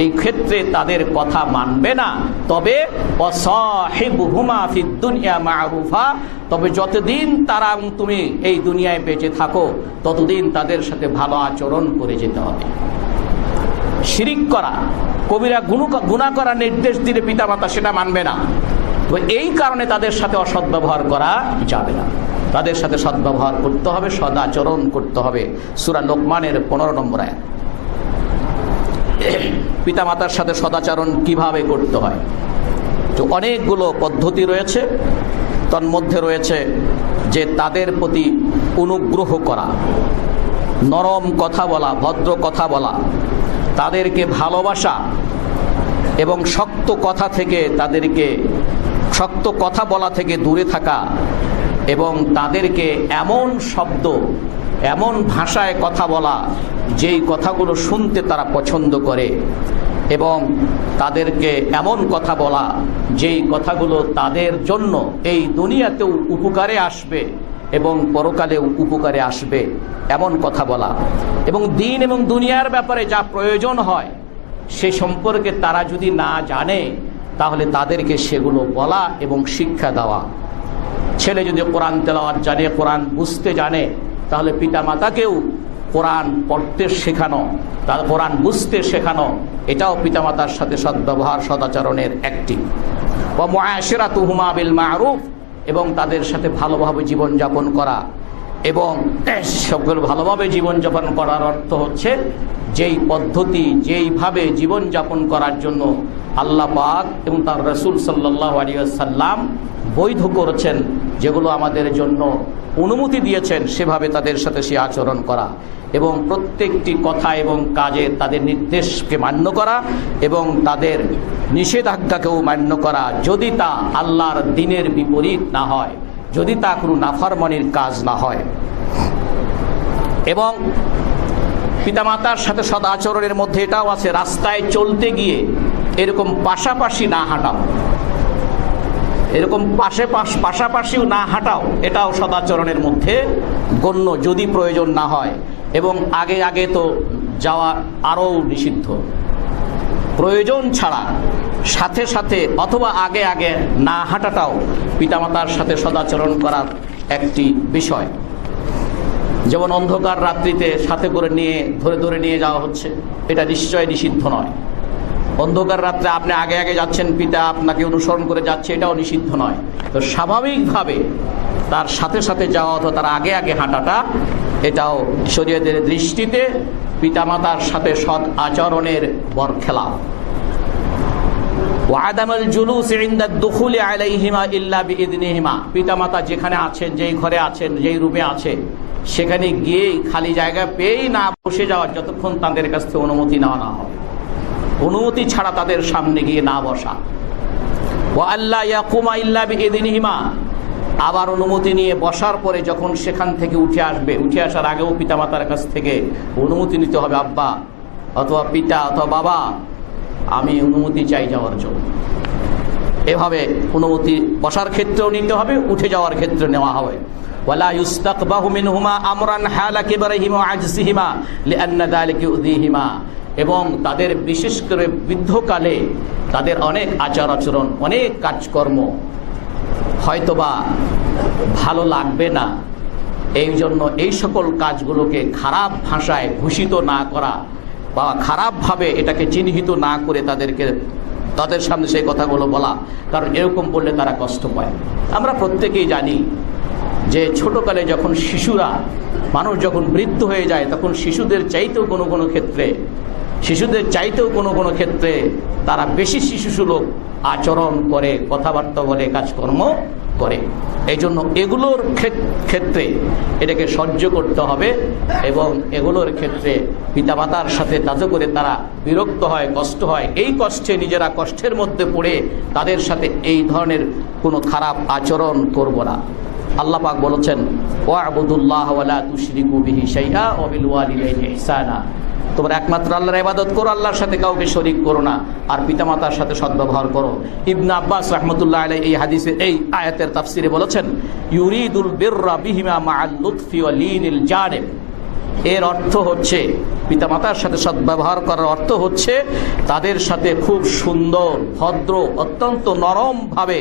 এই ক্ষেত্রে তাদের কথা মানবে না। তবে ওয়াসাহিবহুমা ফিদ দুনিয়া মা'রুফা, তবে যতদিন তারা তুমি এই দুনিয়ায় বেঁচে থাকো ততদিন তাদের সাথে ভালো আচরণ করে যেতে হবে। শিরিক করা, কবিরা গুনাহ করার নির্দেশ দিলে পিতামাতা সেটা মানবে না, তো এই কারণে তাদের সাথে অসৎ ব্যবহার করা যাবে না, তাদের সাথে সদ্ব্যবহার করতে হবে, সদাচরণ করতে হবে। সূরা লোকমানের 15 নম্বর আয়াত। পিতামাতার সাথে সদাচরণ কিভাবে করতে হয়, তো অনেকগুলো পদ্ধতি রয়েছে। তন্মধ্যে রয়েছে যে তাদের প্রতি অনুগ্রহ করা, নরম কথা বলা, ভদ্র কথা বলা, তাদেরকে ভালোবাসা এবং শক্ত কথা বলা থেকে দূরে থাকা, এবং তাদেরকে এমন শব্দ, এমন ভাষায় কথা বলা যেই কথাগুলো শুনতে তারা পছন্দ করে, এবং তাদেরকে এমন কথা বলা যেই কথাগুলো তাদের জন্য এই দুনিয়াতেও উপকারে আসবে এবং পরকালেও উপকারে আসবে, এমন কথা বলা। এবং দিন এবং দুনিয়ার ব্যাপারে যা প্রয়োজন হয় সে সম্পর্কে তারা যদি না জানে তাহলে তাদেরকে সেগুলো বলা এবং শিক্ষা দেওয়া। ছেলে যদি কোরআন তেলাওয়াত জানে, কোরআন বুঝতে জানে, তাহলে পিতামাতাকেও কোরআন পড়তে শেখানো, তার কোরআন বুঝতে শেখানো, এটাও পিতামাতার সাথে সদ্ব্যবহার, সদাচরণের একটি। ওয়া মুআশিরাতুহুমা বিল মা'রুফ, এবং তাদের সাথে ভালোভাবে জীবনযাপন করা। এবং সকল ভালোভাবে জীবনযাপন করার অর্থ হচ্ছে যেই পদ্ধতি, যেইভাবে জীবনযাপন করার জন্য আল্লাহ পাক এবং তার রাসূল সাল্লাল্লাহু আলাইহি ওয়াসাল্লাম বৈধ করেছেন, যেগুলো আমাদের জন্য অনুমতি দিয়েছেন, সেভাবে তাদের সাথে সে আচরণ করা, এবং প্রত্যেকটি কথা এবং কাজে তাদের নির্দেশকে মান্য করা এবং তাদের নিষেধাজ্ঞাকেও মান্য করা, যদি তা আল্লাহর দ্বীনের বিপরীত না হয়, যদি তা কোনো নাফরমানির কাজ না হয়। এবং পিতামাতার সাথে সদাচরণের মধ্যে এটাও আছে, রাস্তায় চলতে গিয়ে এরকম পাশাপাশি না হাঁটাও, এরকম পাশাপাশিও না হাঁটাও, এটাও সদাচরণের মধ্যে গণ্য, যদি প্রয়োজন না হয়। এবং আগে আগে তো যাওয়া আরও নিষিদ্ধ, প্রয়োজন ছাড়া সাথে সাথে অথবা আগে আগে না হাঁটাটাও পিতামাতার সাথে সদাচরণ করার একটি বিষয়। যেমন অন্ধকার রাত্রিতে সাথে করে ধরে নিয়ে যাওয়া হচ্ছে, এটা নিশ্চয় নিষিদ্ধ নয়। অন্ধকার রাত্রে আপনি আগে আগে যাচ্ছেন, পিতা আপনাকে অনুসরণ করে যাচ্ছে, এটাও নিষিদ্ধ নয়। তো স্বাভাবিকভাবে তার সাথে সাথে যাওয়া অথবা তার আগে আগে হাঁটাটা, এটাও শরীয়তের দৃষ্টিতে পিতামাতার সাথে সৎ আচরণের বরখেলাফ। ওয়াদামুল জুলুস ইনদা দুখুলি আলাইহিমা ইল্লা বিইذনিহিমা, পিতামাতা যেখানে আছেন, যেই ঘরে আছেন, যেই রুমে আছে, সেখানে গিয়েই খালি জায়গা পেয়েই না বসে যাওয়া, যতক্ষণ তাদের কাছ থেকে অনুমতি নেওয়া না হয়, অনুমতি ছাড়া তাদের সামনে গিয়ে না বসা। ওয়া আল্লা ইয়াকুমা ইল্লা বিইذনিহিমা, আবার অনুমতি নিয়ে বসার পরে যখন সেখান থেকে উঠে আসবে, উঠে আসার আগেও পিতামাতার কাছ থেকে অনুমতি নিতে হবে, আব্বা অথবা পিতা অথবা বাবা, আমি অনুমতি চাই যাওয়ার জন্য। এভাবে অনুমতি বসার ক্ষেত্রেও নিতে হবে, উঠে যাওয়ার ক্ষেত্রে নেওয়া হবে। ওয়ালা ইস্তাকবাহু মিনহুমা আমরান হালা কিবরিহিমা ওয়া আজসিহিমা লিআন্না যালিকা ইউযিহিমা, এবং তাদের বিশেষ করে বৃদ্ধকালে তাদের অনেক আচার আচরণ, অনেক কাজকর্ম হয়তোবা ভালো লাগবে না। এই জন্য এই সকল কাজগুলোকে খারাপ ভাষায় ভূষিত না করা বা খারাপভাবে এটাকে চিহ্নিত না করে তাদের সামনে সেই কথাগুলো বলা, কারণ এরকম বললে তারা কষ্ট পায়। আমরা প্রত্যেকেই জানি যে ছোটকালে যখন মানুষ যখন বৃদ্ধ হয়ে যায়, তখন শিশুদের চাইতেও কোনো কোনো ক্ষেত্রে তারা বেশি শিশুসুলভ আচরণ করে, কথাবার্তা বলে, কাজকর্ম করে। এই জন্য এগুলোর ক্ষেত্রে এটাকে সহ্য করতে হবে এবং এগুলোর ক্ষেত্রে পিতামাতার সাথে যাতে করে তারা বিরক্ত হয়, কষ্ট হয়, এই কষ্টে নিজেরা কষ্টের মধ্যে পড়ে তাদের সাথে এই ধরনের কোনো খারাপ আচরণ করব না। আল্লাহ পাক বলেছেন, ওয়া'বুদুল্লাহ ওয়া লা তুশরিকু বিহি শাইআ ওয়া বিল ওয়ালিদাইনি ইহসানা, তোমরা একমাত্র আল্লাহর ইবাদত করো, আল্লাহর সাথে কাউকে শরীক করো না, আর পিতামাতার সাথে সদ্ব্যবহার করো। ইবনে আব্বাস রাহমাতুল্লাহ আলাইহি এই হাদিসের এই আয়াতের তাফসিরে বলেছেন, ইউরিদুল বিররা বিহিমা মাআল লুতফি ওয়া লিনিল জানিব, এর অর্থ হচ্ছে পিতামাতার সাথে সদ্ব্যবহার করার অর্থ হচ্ছে তাদের সাথে খুব সুন্দর, ভদ্র, অত্যন্ত নরমভাবে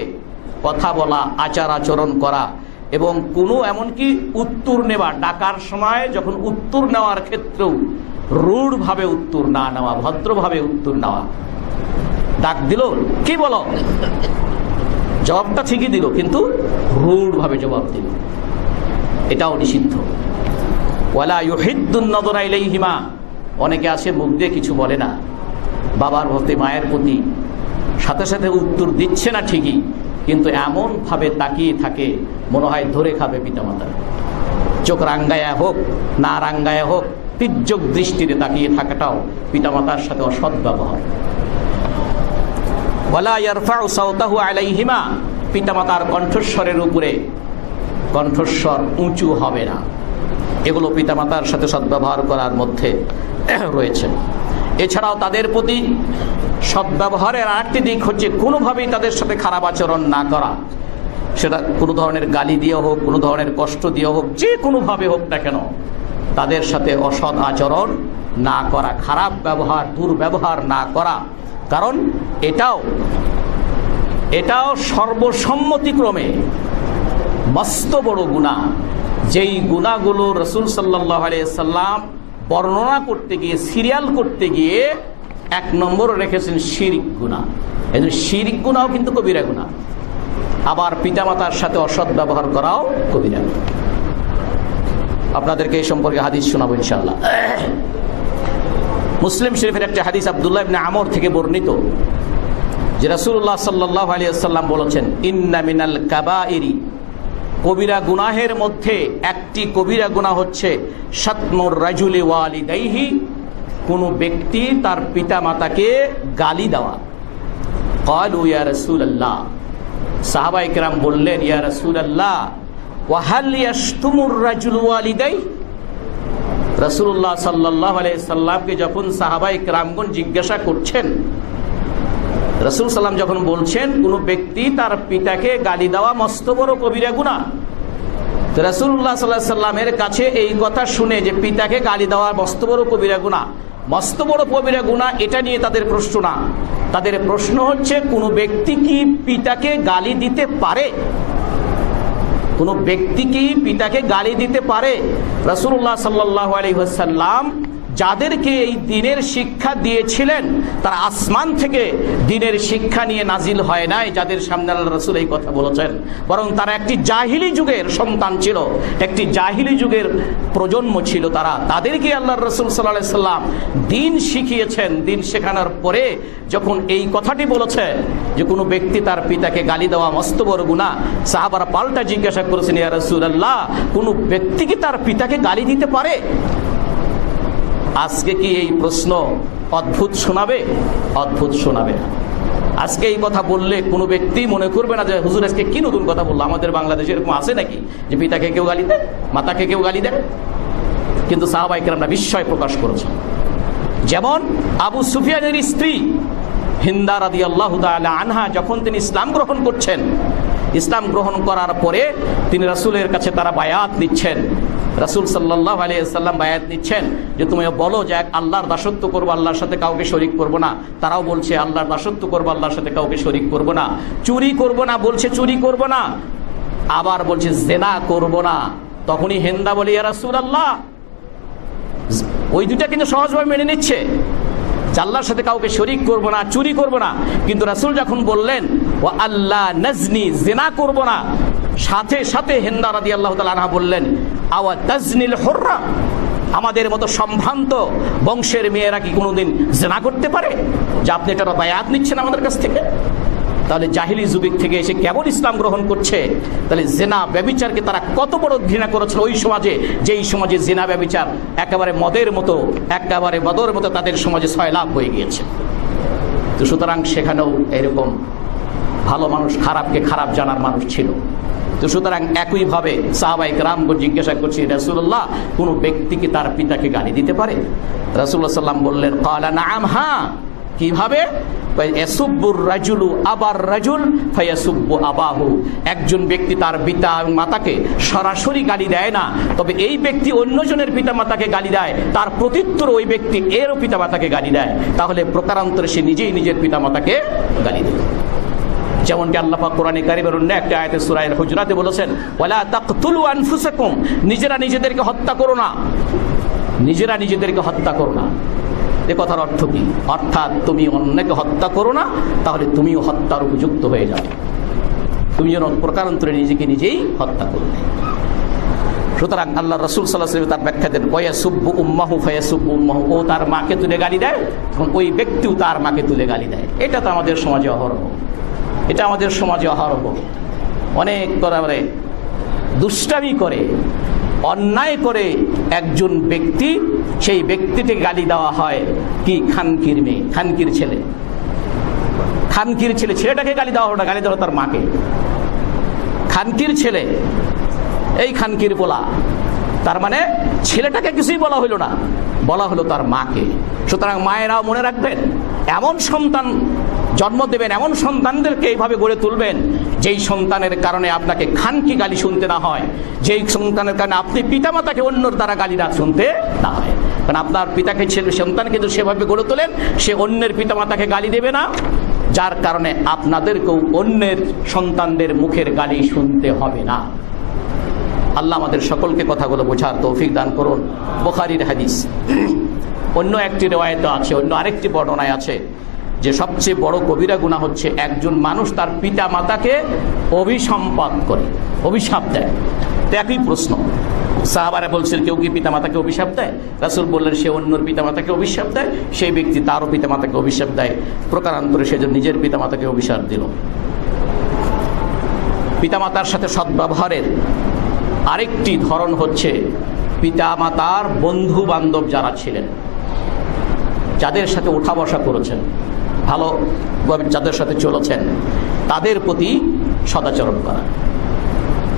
কথা বলা, আচার আচরণ করা এবং কোনো এমনকি উত্তর নেওয়া, ডাকার সময় যখন উত্তর নেওয়ার ক্ষেত্রেও রূঢ়ভাবে উত্তর না নেওয়া, ভদ্রভাবে উত্তর নেওয়া। ডাক দিল, কি বলো, জবাবটা ঠিকই দিল কিন্তু রূঢ়ভাবে জবাব দিল, এটাও নিষিদ্ধ। ওয়ালা ইউহিদ্দুন নাযরা ইলাইহিমা, অনেকে আছে মুখ দিয়ে কিছু বলে না, বাবার প্রতি, মায়ের প্রতি সাথে সাথে উত্তর দিচ্ছে না ঠিকই, কিন্তু এমনভাবে তাকিয়ে থাকে মনে হয় ধরে খাবে পিতামাতা। চোখ রাঙ্গায়া হোক, না রাঙ্গায়া হোক, তির্যক দৃষ্টিতে তাকিয়ে থাকাটাও পিতামাতার সাথে অসৎ ব্যবহার। ওয়ালা ইয়ারফাউ সাওতাহু আলাইহিমা, পিতামাতার কণ্ঠস্বরের উপরে কণ্ঠস্বর উঁচু হবে না। এগুলো পিতামাতার সাথে সদ্ব্যবহার করার মধ্যে রয়েছে। এছাড়াও তাদের প্রতি সদ্ব্যবহারের আরেকটি দিক হচ্ছে কোনোভাবেই তাদের সাথে খারাপ আচরণ না করা, সেটা কোনো ধরনের গালি দিয়ে হোক, কোনো ধরনের কষ্ট দিয়ে হোক, যে কোনোভাবে হোক না কেন তাদের সাথে অসৎ আচরণ না করা, খারাপ ব্যবহার, দুর্ব্যবহার না করা। কারণ এটাও সর্বসম্মতিক্রমে মস্ত বড় গুনাহ, যেই গুনাহগুলো রাসূল সাল্লাল্লাহু আলাইহি সাল্লাম বর্ণনা করতে গিয়ে, সিরিয়াল করতে গিয়ে 1 নম্বরে রেখেছেন শিরক গুনাহ। এই জন্য শিরক গুনাহও কিন্তু কবিরা গুনাহ। আবার পিতামাতার সাথে অসৎ ব্যবহার করাও কবিরা। আপনাদেরকে এই সম্পর্কে হাদিস শোনাবো ইনশাআল্লাহ। মুসলিম শরীফের একটা হাদিস আব্দুল্লাহ ইবনে আমর থেকে বর্ণিত যে রাসূলুল্লাহ সাল্লাল্লাহু আলাইহি ওয়াসাল্লাম বলেছেন, ইন্না মিনাল কাবাইরি, কবিরা গুনাহের মধ্যে একটি কবিরা গুনাহ হচ্ছে শাতমুর রাজুলি ওয়ালিদাইহি, কোন ব্যক্তি তার পিতামাতাকে গালি দেওয়া। ক্বালু ইয়া রাসূলুল্লাহ, সাহাবায়ে কেরাম বললেন, ইয়া রাসূলুল্লাহ ওয়া হাল ইয়াশতুমুর রাজুলু ওয়ালিদাইহি, রাসূলুল্লাহ সাল্লাল্লাহু আলাইহি সাল্লামকে যখন সাহাবায়ে কেরামগণ জিজ্ঞাসা করছেন, রাসূল সাল্লাম যখন বলছেন কোন ব্যক্তি তার পিতাকে গালি দেওয়া মস্ত বড় কবিরা গুনাহ, তো রাসূলুল্লাহ সাল্লাল্লাহু আলাইহি সাল্লামের কাছে এই কথা শুনে যে পিতাকে গালি দেওয়া মস্ত বড় কবিরা গুনাহ, মস্ত বড় কবিরা গুনাহ, এটা নিয়ে তাদের প্রশ্ন না। তাদের প্রশ্ন হচ্ছে কোন ব্যক্তি কি পিতাকে গালি দিতে পারে? কোন ব্যক্তি কি পিতাকে গালি দিতে পারে? রাসূলুল্লাহ সাল্লাল্লাহু আলাইহি ওয়াসাল্লাম যাদেরকে এই দ্বীনের শিক্ষা দিয়েছিলেন, তারা আসমান থেকে দ্বীনের শিক্ষা নিয়ে নাজিল হয় নাই যাদের সামনে আল্লাহর রাসূল এই কথা বলেছেন, বরং তারা একটি জাহিলি যুগের সন্তান ছিল, একটি জাহিলি যুগের প্রজন্ম ছিল। তাদেরকে আল্লাহর রাসূল সাল্লাল্লাহু আলাইহি ওয়াসাল্লাম দ্বীন শিখিয়েছেন। দ্বীন শেখানোর পরে যখন এই কথাটি বলেছে যে কোনো ব্যক্তি তার পিতাকে গালি দেওয়া মস্ত বড় গুনাহ, সাহাবারা পাল্টা জিজ্ঞাসা করেছেন, ইয়া রাসূলুল্লাহ, কোনো ব্যক্তি কি তার পিতাকে গালি দিতে পারে? আজকে কি এই প্রশ্ন অদ্ভুত শোনাবে? অদ্ভুত শোনাবে না। আজকে এই কথা বললে কোনো ব্যক্তি মনে করবে না যে হুজুর আজকে কি নতুন কথা বললো। আমাদের বাংলাদেশে এরকম আছে নাকি যে পিতাকে কেউ গালি দেয়, মাতাকে কেউ গালি দেয়? কিন্তু সাহাবায়ে কেরামরা বিস্ময় প্রকাশ করেছেন। যেমন আবু সুফিয়ানের স্ত্রী হিন্দা রাদিয়াল্লাহু তাআলা আনহা যখন তিনি ইসলাম গ্রহণ করছেন, ইসলাম গ্রহণ করার পরে তিনি রাসূলের কাছে তারা বায়াত নিচ্ছেন। রাসূল সাল্লাল্লাহু আলাইহি ওয়াসাল্লাম বায়াত নিচ্ছেন যে তুমি বলো যে আল্লাহর দাসত্ব করবো, আল্লাহর সাথে কাউকে শরীক করব না। তারাও বলছে আল্লাহর দাসত্ব করবো, আল্লাহর সাথে কাউকে শরীক করব না। চুরি করব না, বলছে চুরি করব না। আবার বলছে জিনা করব না। তখনই হিন্দা বলি ইয়া রাসূলুল্লাহ, ওই দুটা কিন্তু সহজভাবে মেনে নিচ্ছে, আল্লাহর সাথে কাউকে শরীক করব না, চুরি করব না। কিন্তু রাসূল যখন বললেন ওয়া আল্লাহ নাজনি, জিনা করব না, সাথে সাথে হিন্দা রাদিয়াল্লাহু তাআলা আনহা বললেন আওয়া তাজনিল হুররা, আমাদের মতো সম্ভ্রান্ত বংশের মেয়েরা কি কোনোদিন জিনা করতে পারে? যে আপনি এটা বায়াত নিচ্ছেন আমাদের কাছ থেকে। তাহলে জাহিলি যুগ থেকে এসে কেবল ইসলাম গ্রহণ করছে। তাহলে জিনা ব্যভিচারকে তারা কত বড় ঘৃণা করেছিল ওই সমাজে, যেই সমাজে জিনা ব্যভিচার একেবারে মদের মতো, একেবারে মদের মতো তাদের সমাজে সয়লাভ হয়ে গিয়েছে। তো সুতরাং সেখানেও এরকম ভালো মানুষ খারাপকে খারাপ জানার মানুষ ছিল। তো সুতরাং একইভাবে সাহাবায়ে কেরামগণ জিজ্ঞাসা করছে রাসূলুল্লাহ, কোনো ব্যক্তি কি তার পিতাকে গালি দিতে পারে? রাসূলুল্লাহ সাল্লাল্লাহু আলাইহি ওয়াসাল্লাম বললেন ক্বালা নাআম, হ্যাঁ। কিভাবে? ইয়াসুব্বুর রাজুলু আবার রাজুল ফায়াসুব্বু আবাহু, একজন ব্যক্তি তার পিতা এবং মাতাকে সরাসরি গালি দেয় না, তবে এই ব্যক্তি অন্যজনের পিতা মাতাকে গালি দেয়, তার প্রত্যুত্তর ওই ব্যক্তি এরও পিতা মাতাকে গালি দেয়, তাহলে প্রকারান্তরে সে নিজেই নিজের পিতা মাতাকে গালি দেয়। যেমনটি আল্লাহ পাক কোরআনে কারীমের অন্য একটা আয়াতে সূরা আল হুজুরাতে বলেছেন ওয়ালা তাকতুলু আনফুসাকুম, নিজেরা নিজেদেরকে হত্যা করো না, নিজেরা নিজেদেরকে হত্যা করো না। এ কথার অর্থ কি? অর্থাৎ তুমি অন্যকে হত্যা করো না, তাহলে তুমিও হত্যার উপযুক্ত হয়ে যাবে, তুমি যেন প্রকারান্তরে নিজেকে নিজেই হত্যা করবে। সুতরাং আল্লাহ রাসূল সাল্লাল্লাহু আলাইহি ওয়াসাল্লাম তার ব্যাখ্যা দেন ওয়ায়াসুব্বু উম্মাহু ফায়াসুব্বু উম্মাহু, ও তার মাকে তুলে গালি দেয়, তখন ওই ব্যক্তিও তার মাকে তুলে গালি দেয়। এটা তো আমাদের সমাজে অহরহ, এটা আমাদের সমাজে অহরহ। অনেক করে দুষ্টামি করে, অন্যায় করে একজন ব্যক্তি, সেই ব্যক্তিকে গালি দেওয়া হয় কি খানকির মেয়ে, খানকির ছেলে, খানকির ছেলে, ছেলেটাকে গালি দেওয়া হলো না, গালি দেওয়া তার মাকে। খানকির ছেলে, এই খানকির পোলা, তার মানে ছেলেটাকে কিছুই বলা হলো না, বলা হলো তার মাকে। সুতরাং মায়েরাও মনে রাখবেন, এমন সন্তান জন্ম দেবেন, এমন সন্তানদেরকে এইভাবে গড়ে তুলবেন যেই সন্তানের কারণে আপনাকে খানকি গালি শুনতে না হয়, যেই সন্তানের কারণে আপনি পিতামাতাকে অন্যর দ্বারা গালি না শুনতে না হয়। কারণ আপনার পিতাকে সন্তানকে যদি সেভাবে গড়ে তোলেন, সে অন্যের পিতামাতাকে গালি দেবে না, যার কারণে আপনাদেরকেও অন্যের সন্তানদের মুখের গালি শুনতে হবে না। আল্লাহ আমাদের সকলকে কথাগুলো বোঝার তৌফিক দান করুন। বুখারীর হাদিস, অন্য একটি রিওয়ায়েতে আছে, অন্য আরেকটি বর্ণনায় আছে যে সবচেয়ে বড় কবিরা গুনাহ হচ্ছে একজন মানুষ তার পিতা মাতাকে অভিসম্পাত করে, অভিশাপ দেয়। তো একই প্রশ্ন, সাহাবারা বলছেন কেউ কি পিতা মাতাকে অভিশাপ দেয়? রাসূল বললেন সে অন্যর পিতা মাতাকে অভিশাপ দেয়, সেই ব্যক্তি তারও পিতা মাতাকে অভিশাপ দেয়, প্রকারান্তরে সে নিজের পিতা মাতাকে অভিশাপ দিল। পিতামাতার সাথে সদ্ব্যবহারের আরেকটি ধরন হচ্ছে পিতামাতার বন্ধু বান্ধব যারা ছিলেন, যাদের সাথে ওঠা বসা করেছেন, ভালোভাবে যাদের সাথে চলেছেন, তাদের প্রতি সদাচরণ করা।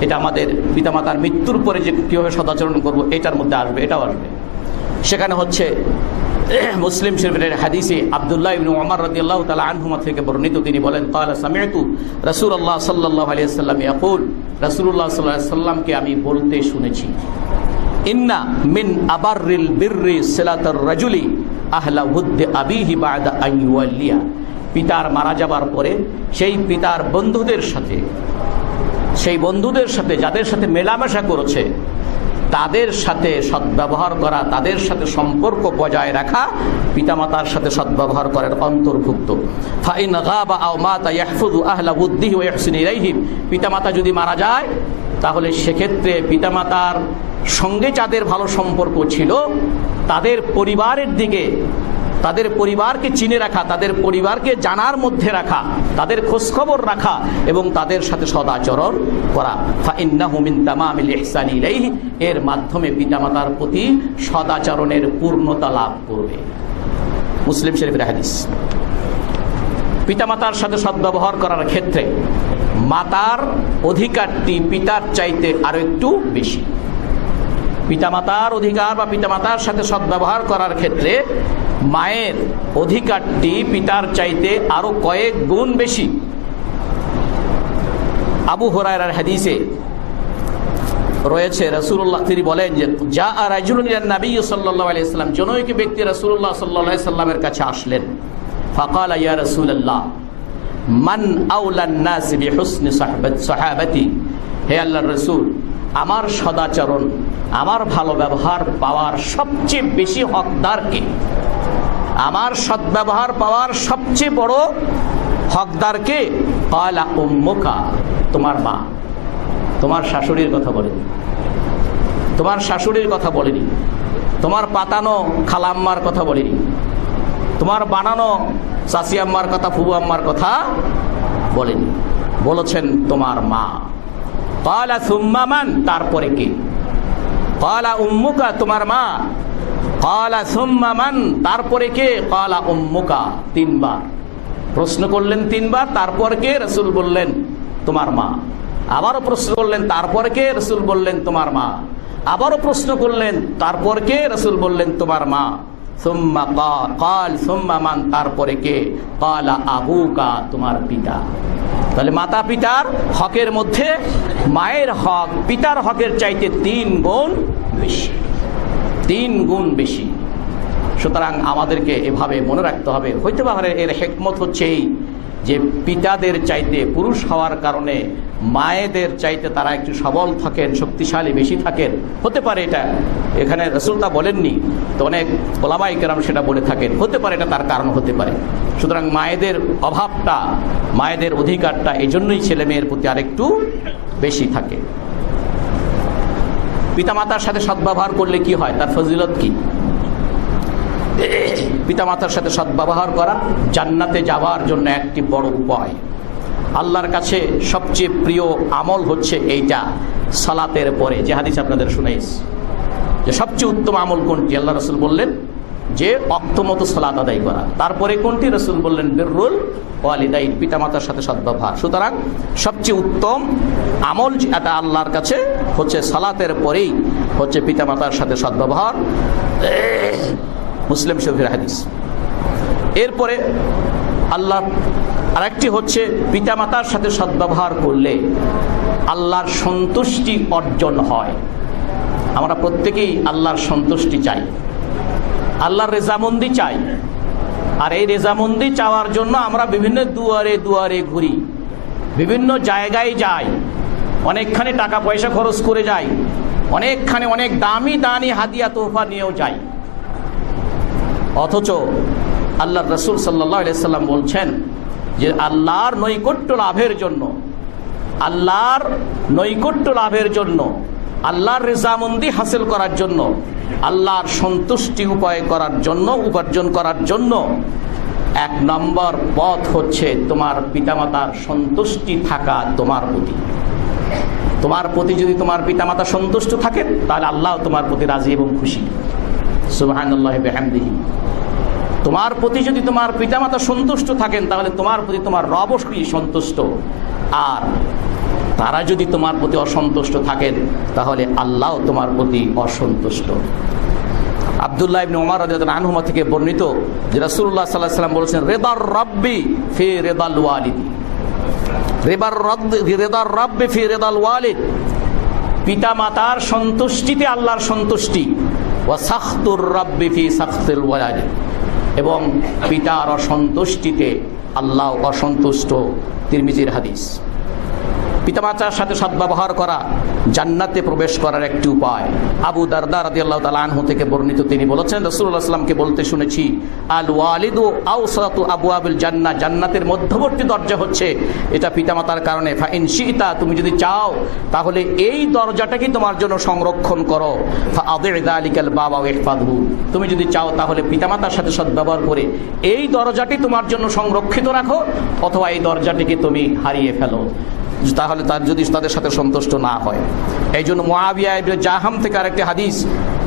এটা আমাদের পিতামাতার মৃত্যুর পরে যে কীভাবে সদাচরণ করব এটার মধ্যে আসবে, এটাও আসবে। সেখানে হচ্ছে মুসলিম শরীফের হাদিসে আব্দুল্লাহ ইবনে ওমর রাদিয়াল্লাহু তাআলা আনহুমা থেকে বর্ণিত, তিনি বলেন ক্বালা সামি'তু রাসূলুল্লাহ সাল্লাল্লাহু আলাইহি ওয়াসাল্লাম ইয়াকুল, রাসূলুল্লাহ সাল্লাল্লাহু আলাইহি ওয়াসাল্লামকে আমি বলতে শুনেছি, ইন্না মিন আবাররিল বিররি সিলাতুর রাজুলি আহলা উদ্দি আবিহি বা'দা আন ইউওয়াল্লিয়া, পিতার মারা যাবার পরে সেই পিতার বন্ধুদের সাথে, সেই বন্ধুদের সাথে যাদের সাথে মেলামেশা করেছে তাদের সাথে সদ্ব্যবহার করা, তাদের সাথে সম্পর্ক বজায় রাখা পিতামাতার সাথে সদ্ব্যবহার করার অন্তর্ভুক্ত। ফাইন গাবা আও মাতা ইয়াহফুযু আহলা উদ্দিহি ওয়া ইহসিনু ইলাইহিম, পিতামাতা যদি মারা যায় তাহলে সেক্ষেত্রে পিতামাতার সঙ্গে যাদের ভালো সম্পর্ক ছিল তাদের পরিবারের দিকে, তাদের পরিবারকে চিনে রাখা, তাদের পরিবারকে জানার মধ্যে রাখা, তাদের খোঁজখবর রাখা এবং তাদের সাথে সদাচরণ করা। ফাইন্নাহু মিন তামামিল ইহসানি ইলাইহি, এর মাধ্যমে পিতামাতার প্রতি সদাচরণের পূর্ণতা লাভ করবে। মুসলিম শরীফের হাদিস। পিতামাতার সাথে সদ্ব্যবহার করার ক্ষেত্রে মাতার অধিকারটি পিতার চাইতে আরো একটু বেশি। পিতামাতার অধিকার বা পিতামাতার সাথে সদ্ব্যবহার করার ক্ষেত্রে মায়ের অধিকারটি পিতার চাইতে আরো কয়েক গুণ বেশি। আবু হুরায়রার হাদিসে রয়েছে রাসূলুল্লাহ তিনি বলেন যে যা রাজুলুন ইলা নবী সাল্লাল্লাহু আলাইহি ওয়াসাল্লাম, জনৈক ব্যক্তি রাসূলুল্লাহ সাল্লাল্লাহু আলাইহি সাল্লামের কাছে আসলেন। ফাকালা ইয়া রাসূলুল্লাহ মান আওলান নাস বিহুসনি সাহাবাতি, হে আল্লাহর রাসূল, আমার সদাচরণ, আমার ভালো ব্যবহার পাওয়ার সবচেয়ে বেশি হকদার কে? আমার সদ্ব্যবহার পাওয়ার সবচেয়ে বড় হকদার কে? ক্বালা উম্মুকা, তোমার মা। তোমার শাশুড়ির কথা বলেনি, তোমার শাশুড়ির কথা বলেনি, তোমার পাতানো খালাম্মার কথা বলেনি, তোমার বানানো চাচি আম্মার কথা, ফুবু আম্মার কথা বলেনি, বলেছেন তোমার মা। ক্বালা সুম্মা মান, তারপরে কে? ক্বালা উম্মুকা, তোমার মা। ক্বালা সুম্মা মান, তারপরে কে? ক্বালা উম্মুকা, তিনবার প্রশ্ন করলেন, তিনবার। তারপর কে? রাসূল বললেন তোমার মা। আবারও প্রশ্ন করলেন, তারপর কে? রাসূল বললেন তোমার মা। আবারও প্রশ্ন করলেন, তারপর কে? রাসূল বললেন তোমার মা। সুম্মা ক্বাল সুম্মা মান, তারপরে কে? ক্বালা আবুকা, তোমার পিতা। তাহলে মাতা পিতার হকের মধ্যে মায়ের হক পিতার হকের চাইতে 3 গুণ বেশি, 3 গুণ বেশি। সুতরাং আমাদেরকে এভাবে মনে রাখতে হবে। হইতে পারে এর হিকমত হচ্ছে এই যে পিতাদের চাইতে পুরুষ হওয়ার কারণে মায়েদের চাইতে তারা একটু সবল থাকেন, শক্তিশালী বেশি থাকেন, হতে পারে এটা। এখানে রাসূল তা বলেননি, তো অনেক ওলামায়ে কেরাম সেটা বলে থাকেন, হতে পারে এটা তার কারণ হতে পারে। সুতরাং মায়েদের অভাবটা, মায়েদের অধিকারটা এই জন্যই ছেলে মেয়ের প্রতি আরেকটু বেশি থাকে। পিতামাতার সাথে সদ্ব্যবহার করলে কি হয়, তার ফজিলত কি? পিতামাতার সাথে সদ্ব্যবহার করা জান্নাতে যাওয়ার জন্য একটি বড় উপায়। আল্লাহর কাছে সবচেয়ে প্রিয় আমল হচ্ছে এইটা, সালাতের পরে যে হাদিস আপনাদের শুনাইছি, যে সবচেয়ে উত্তম আমল কোনটি? আল্লাহ রাসূল বললেন যে অক্তমতো সালাত আদায় করা। তারপরে কোনটি? রাসূল বললেন বিররুল ওয়ালিদাইন, পিতামাতার সাথে সদ্ব্যবহার। সুতরাং সবচেয়ে উত্তম আমল এটা আল্লাহর কাছে হচ্ছে সালাতের পরেই হচ্ছে পিতামাতার সাথে সদ্ব্যবহার। মুসলিম শরীফের হাদিস। এরপরে আল্লাহ আরেকটি হচ্ছে পিতামাতার সাথে সদ্ব্যবহার করলে আল্লাহর সন্তুষ্টি অর্জন হয়। আমরা প্রত্যেকেই আল্লাহর সন্তুষ্টি চাই, আল্লাহর রেজামন্দি চাই। আর এই রেজামন্দি চাওয়ার জন্য আমরা বিভিন্ন দুয়ারে দুয়ারে ঘুরি, বিভিন্ন জায়গায় যাই, অনেকখানি টাকা পয়সা খরচ করে যাই, অনেকখানি অনেক দামি দামি হাদিয়া তোহফা নিয়েও যাই। অথচ আল্লাহর রাসূল সাল্লাল্লাহু আলাইহি সাল্লাম বলছেন যে আল্লাহর নৈকট্য লাভের জন্য, আল্লাহর নৈকট্য লাভের জন্য, আল্লাহর রেজামন্দি হাসিল করার জন্য, আল্লাহর সন্তুষ্টি উপার্জন করার জন্য 1 নম্বর পথ হচ্ছে তোমার পিতামাতার সন্তুষ্টি থাকা তোমার প্রতি। তোমার প্রতি যদি তোমার পিতামাতা সন্তুষ্ট থাকেন তাহলে আল্লাহ তোমার প্রতি রাজি এবং খুশি। সুবহানাল্লাহি বিহামদিহি। তোমার প্রতি যদি তোমার পিতামাতা সন্তুষ্ট থাকেন তাহলে তোমার প্রতি তোমার রব সন্তুষ্ট। আর তারা যদি তোমার প্রতি অসন্তুষ্ট থাকেন তাহলে আল্লাহ তোমার প্রতি অসন্তুষ্ট। আব্দুল্লাহ ইবনে উমর রাদিয়াল্লাহু আনহুমা থেকে বর্ণিত যে রাসূলুল্লাহ সাল্লাল্লাহু আলাইহি ওয়াসাল্লাম বলেছেন, রিদার রাব্বি ফি রিদাল ওয়ালিদি, রিদার রাব্বি ফি রিদাল ওয়ালিদ, পিতা মাতার সন্তুষ্টিতে আল্লাহর সন্তুষ্টি, ওয়া সাখতুর রাব্বি ফি সাখতিল ওয়ালিদ, এবং পিতার অসন্তুষ্টিতে আল্লাহ অসন্তুষ্ট। তিরমিজির হাদিস। পিতামাতার সাথে সদ্ব্যবহার করা জান্নাতে প্রবেশ করার একটি উপায়। আবু দারদা রাদিয়াল্লাহু তাআলা আনহু থেকে বর্ণিত, তিনি বলেছেন রাসূলুল্লাহ সাল্লাল্লাহু আলাইহি ওয়াসাল্লামকে বলতে শুনেছি, আল ওয়ালিদু আওসাতু আবওয়াবিল জান্নাহ, জান্নাতের মধ্যবর্তী দরজা হচ্ছে এটা পিতামাতার কারণে। ফা ইন শিতা, তুমি যদি চাও তাহলে এই দরজাটাকে তোমার জন্য সংরক্ষণ করো। ফা আদি যালিকাল বাবা ওয়া ইহফাযহু, তুমি যদি চাও তাহলে পিতামাতার সাথে সদ্ব্যবহার করে এই দরজাটি তোমার জন্য সংরক্ষিত রাখো, অথবা এই দরজাটিকে তুমি হারিয়ে ফেলো, তাহলে তার যদি তাদের সাথে সন্তুষ্ট না হয়। এই জন্য মুআবিয়া ইবনে জাহাম থেকে আরেকটি হাদিস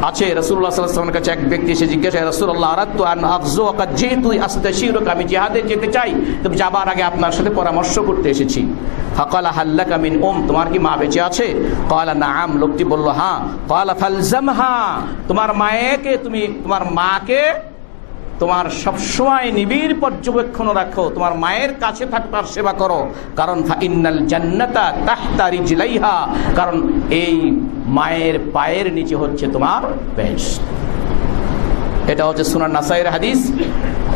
আছে, রাসূলুল্লাহ সাল্লাল্লাহু আলাইহি ওয়াসাল্লামের কাছে এক ব্যক্তি এসে জিজ্ঞাসা, রাসূলুল্লাহ আরাদতু আন আফযু ওয়া কাদ জিতু আস্তাশিরুকা, আমি জিহাদে যেতে চাই, তবে যাবার আগে আপনার সাথে পরামর্শ করতে এসেছি। ফাকালা হাল্লাকা মিন তোমার কি মা বেঁচে আছে? ক্বালা নাআম, লোকটি বলল হ্যাঁ। ক্বালা ফালজামহা, তোমার মাকে তোমার সবসময় নিবিড় পর্যবেক্ষণ রাখো, তোমার মায়ের কাছে থাকবার সেবা করো, কারণ ফাইন্নাল জান্নাতা তাহতা রিজলাইহা, কারণ এই মায়ের পায়ের নিচে হচ্ছে তোমার বেহেশত। এটা হচ্ছে সুনান নাসাইর হাদিস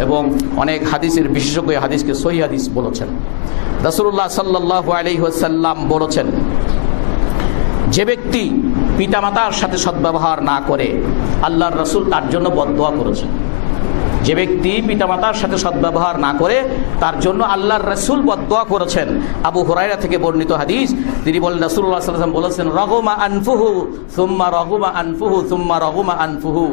এবং অনেক হাদিসের বিশেষজ্ঞ হাদিসকে সহিহ হাদিস বলেছেন। রাসূলুল্লাহ সাল্লাল্লাহু আলাইহি ওয়াসাল্লাম বলেছেন, যে ব্যক্তি পিতামাতার সাথে সদ্ব্যবহার না করে আল্লাহর রাসূল তার জন্য বদদোয়া করেছেন। যে ব্যক্তি পিতামাতার সাথে সদ্ব্যবহার না করে তার জন্য আল্লাহর রাসূল বদদোয়া করেছেন। আবু হুরায়রা থেকে বর্ণিত হাদিস, তিনি বলেন রাসূলুল্লাহ সাল্লাল্লাহু আলাইহি ওয়াসাল্লাম বলেছেন, রাগুমা আনফুহু সুম্মা রাগুমা আনফুহু সুম্মা রাগুমা আনফুহু।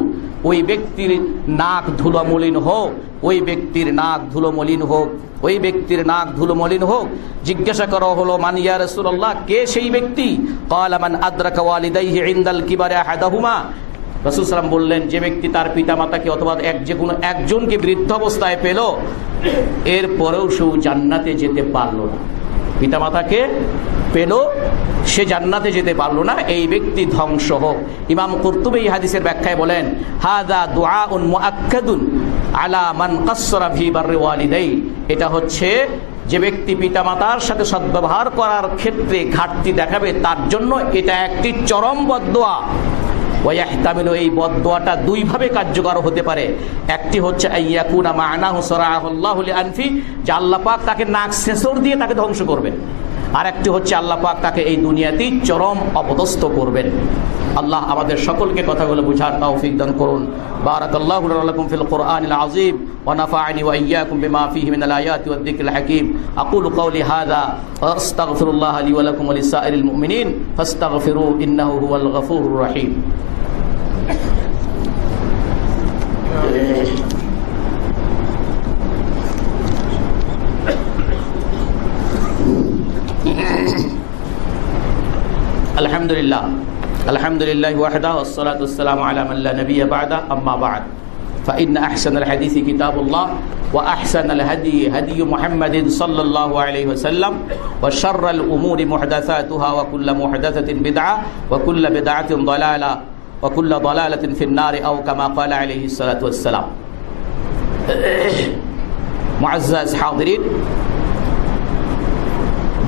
ওই ব্যক্তির নাক ধুলো মলিন হোক, ওই ব্যক্তির নাক ধুলো মলিন হোক, ওই ব্যক্তির নাক ধুলো মলিন হোক। জিজ্ঞাসা করা হলো, মান ইয়া রাসূলুল্লাহ, কে সেই ব্যক্তি? ক্বালা মান আদরাকা ওয়ালিদাইহি ইনদাল কিবারি আহাদাহুমা। রাসূল সাল্লাল্লাহু বললেন, যে ব্যক্তি তার পিতামাতাকে অথবা যে কোনো একজনকে বৃদ্ধ অবস্থায় পেল, এরপরেও সে জান্নাতে যেতে পারলো না। পিতামাতাকে পেল, সে জান্নাতে যেতে পারলো না, এই ব্যক্তি ধ্বংস হোক। ইমাম কুরতুবী এই হাদিসের ব্যাখ্যায় বলেন, হাযা দুআউন মুআক্কাদুন আলা মান কাসসারা ফি বাররি ওয়ালিদাই। এটা হচ্ছে যে ব্যক্তি পিতামাতার সাথে সদ্ব্যবহার করার ক্ষেত্রে ঘাটতি দেখাবে তার জন্য এটা একটি চরম বদদোয়া। ওয়াহতামিলু, এই বদদোয়াটা দুইভাবে কার্যকর হতে পারে। একটি হচ্ছে আইয়াকুনা মা'নাহু সারাহুল্লাহু লিআনফি, যে আল্লাহ পাক তাকে নাক ছেঁচর দিয়ে তাকে ধ্বংস করবেন। আর একটি হচ্ছে আল্লাহ পাক তাকে এই দুনিয়াতেই চরম অপদস্থ করবেন। আল্লাহ আমাদের সকলকে কথাগুলো বুঝার তৌফিক দান করুন। বারাকাল্লাহু লাকুম ফিল কুরআনিল আযীম ওয়া নাফা'নি ওয়া ইয়্যাকুম বিমা ফীহি মিনাল আয়াতি ওয়াদ যিকরিল হাকীম। আকুলু কওলি হাযা ওয়া আস্তাগফিরুল্লাহ লি ওয়া লাকুম ওয়া লিসাইরিল মুমিনিন ফাস্তাগফিরু ইন্নাহু হুয়াল গফুরুর রহিম। আলহামদুলিল্লাহ আলহামদুলিল্লাহি ওয়াহদা ওয়াসসালাতু ওয়াসসালামু আলা মান লা নাবিয়্যা বা'দা, আম্মা বা'দ। ফাইন্না আহসানাল হাদিসি কিতাবুল্লাহ ওয়া আহসানাল হাদী হাদী মুহাম্মাদিন সাল্লাল্লাহু আলাইহি ওয়াসাল্লাম ওয়া শাররাল উমুরি মুহদাসাতুহা ওয়া কুল্লু মুহদাসাতিন বিদআহ ওয়া কুল্লু বিদআতিন দালালাহ ওয়া কুল্লু দালালাতিন ফিন নার আও কামা ক্বালা আলাইহিস সালাতু ওয়াসসালাম। মুআজ্জাজ হাযিরিন,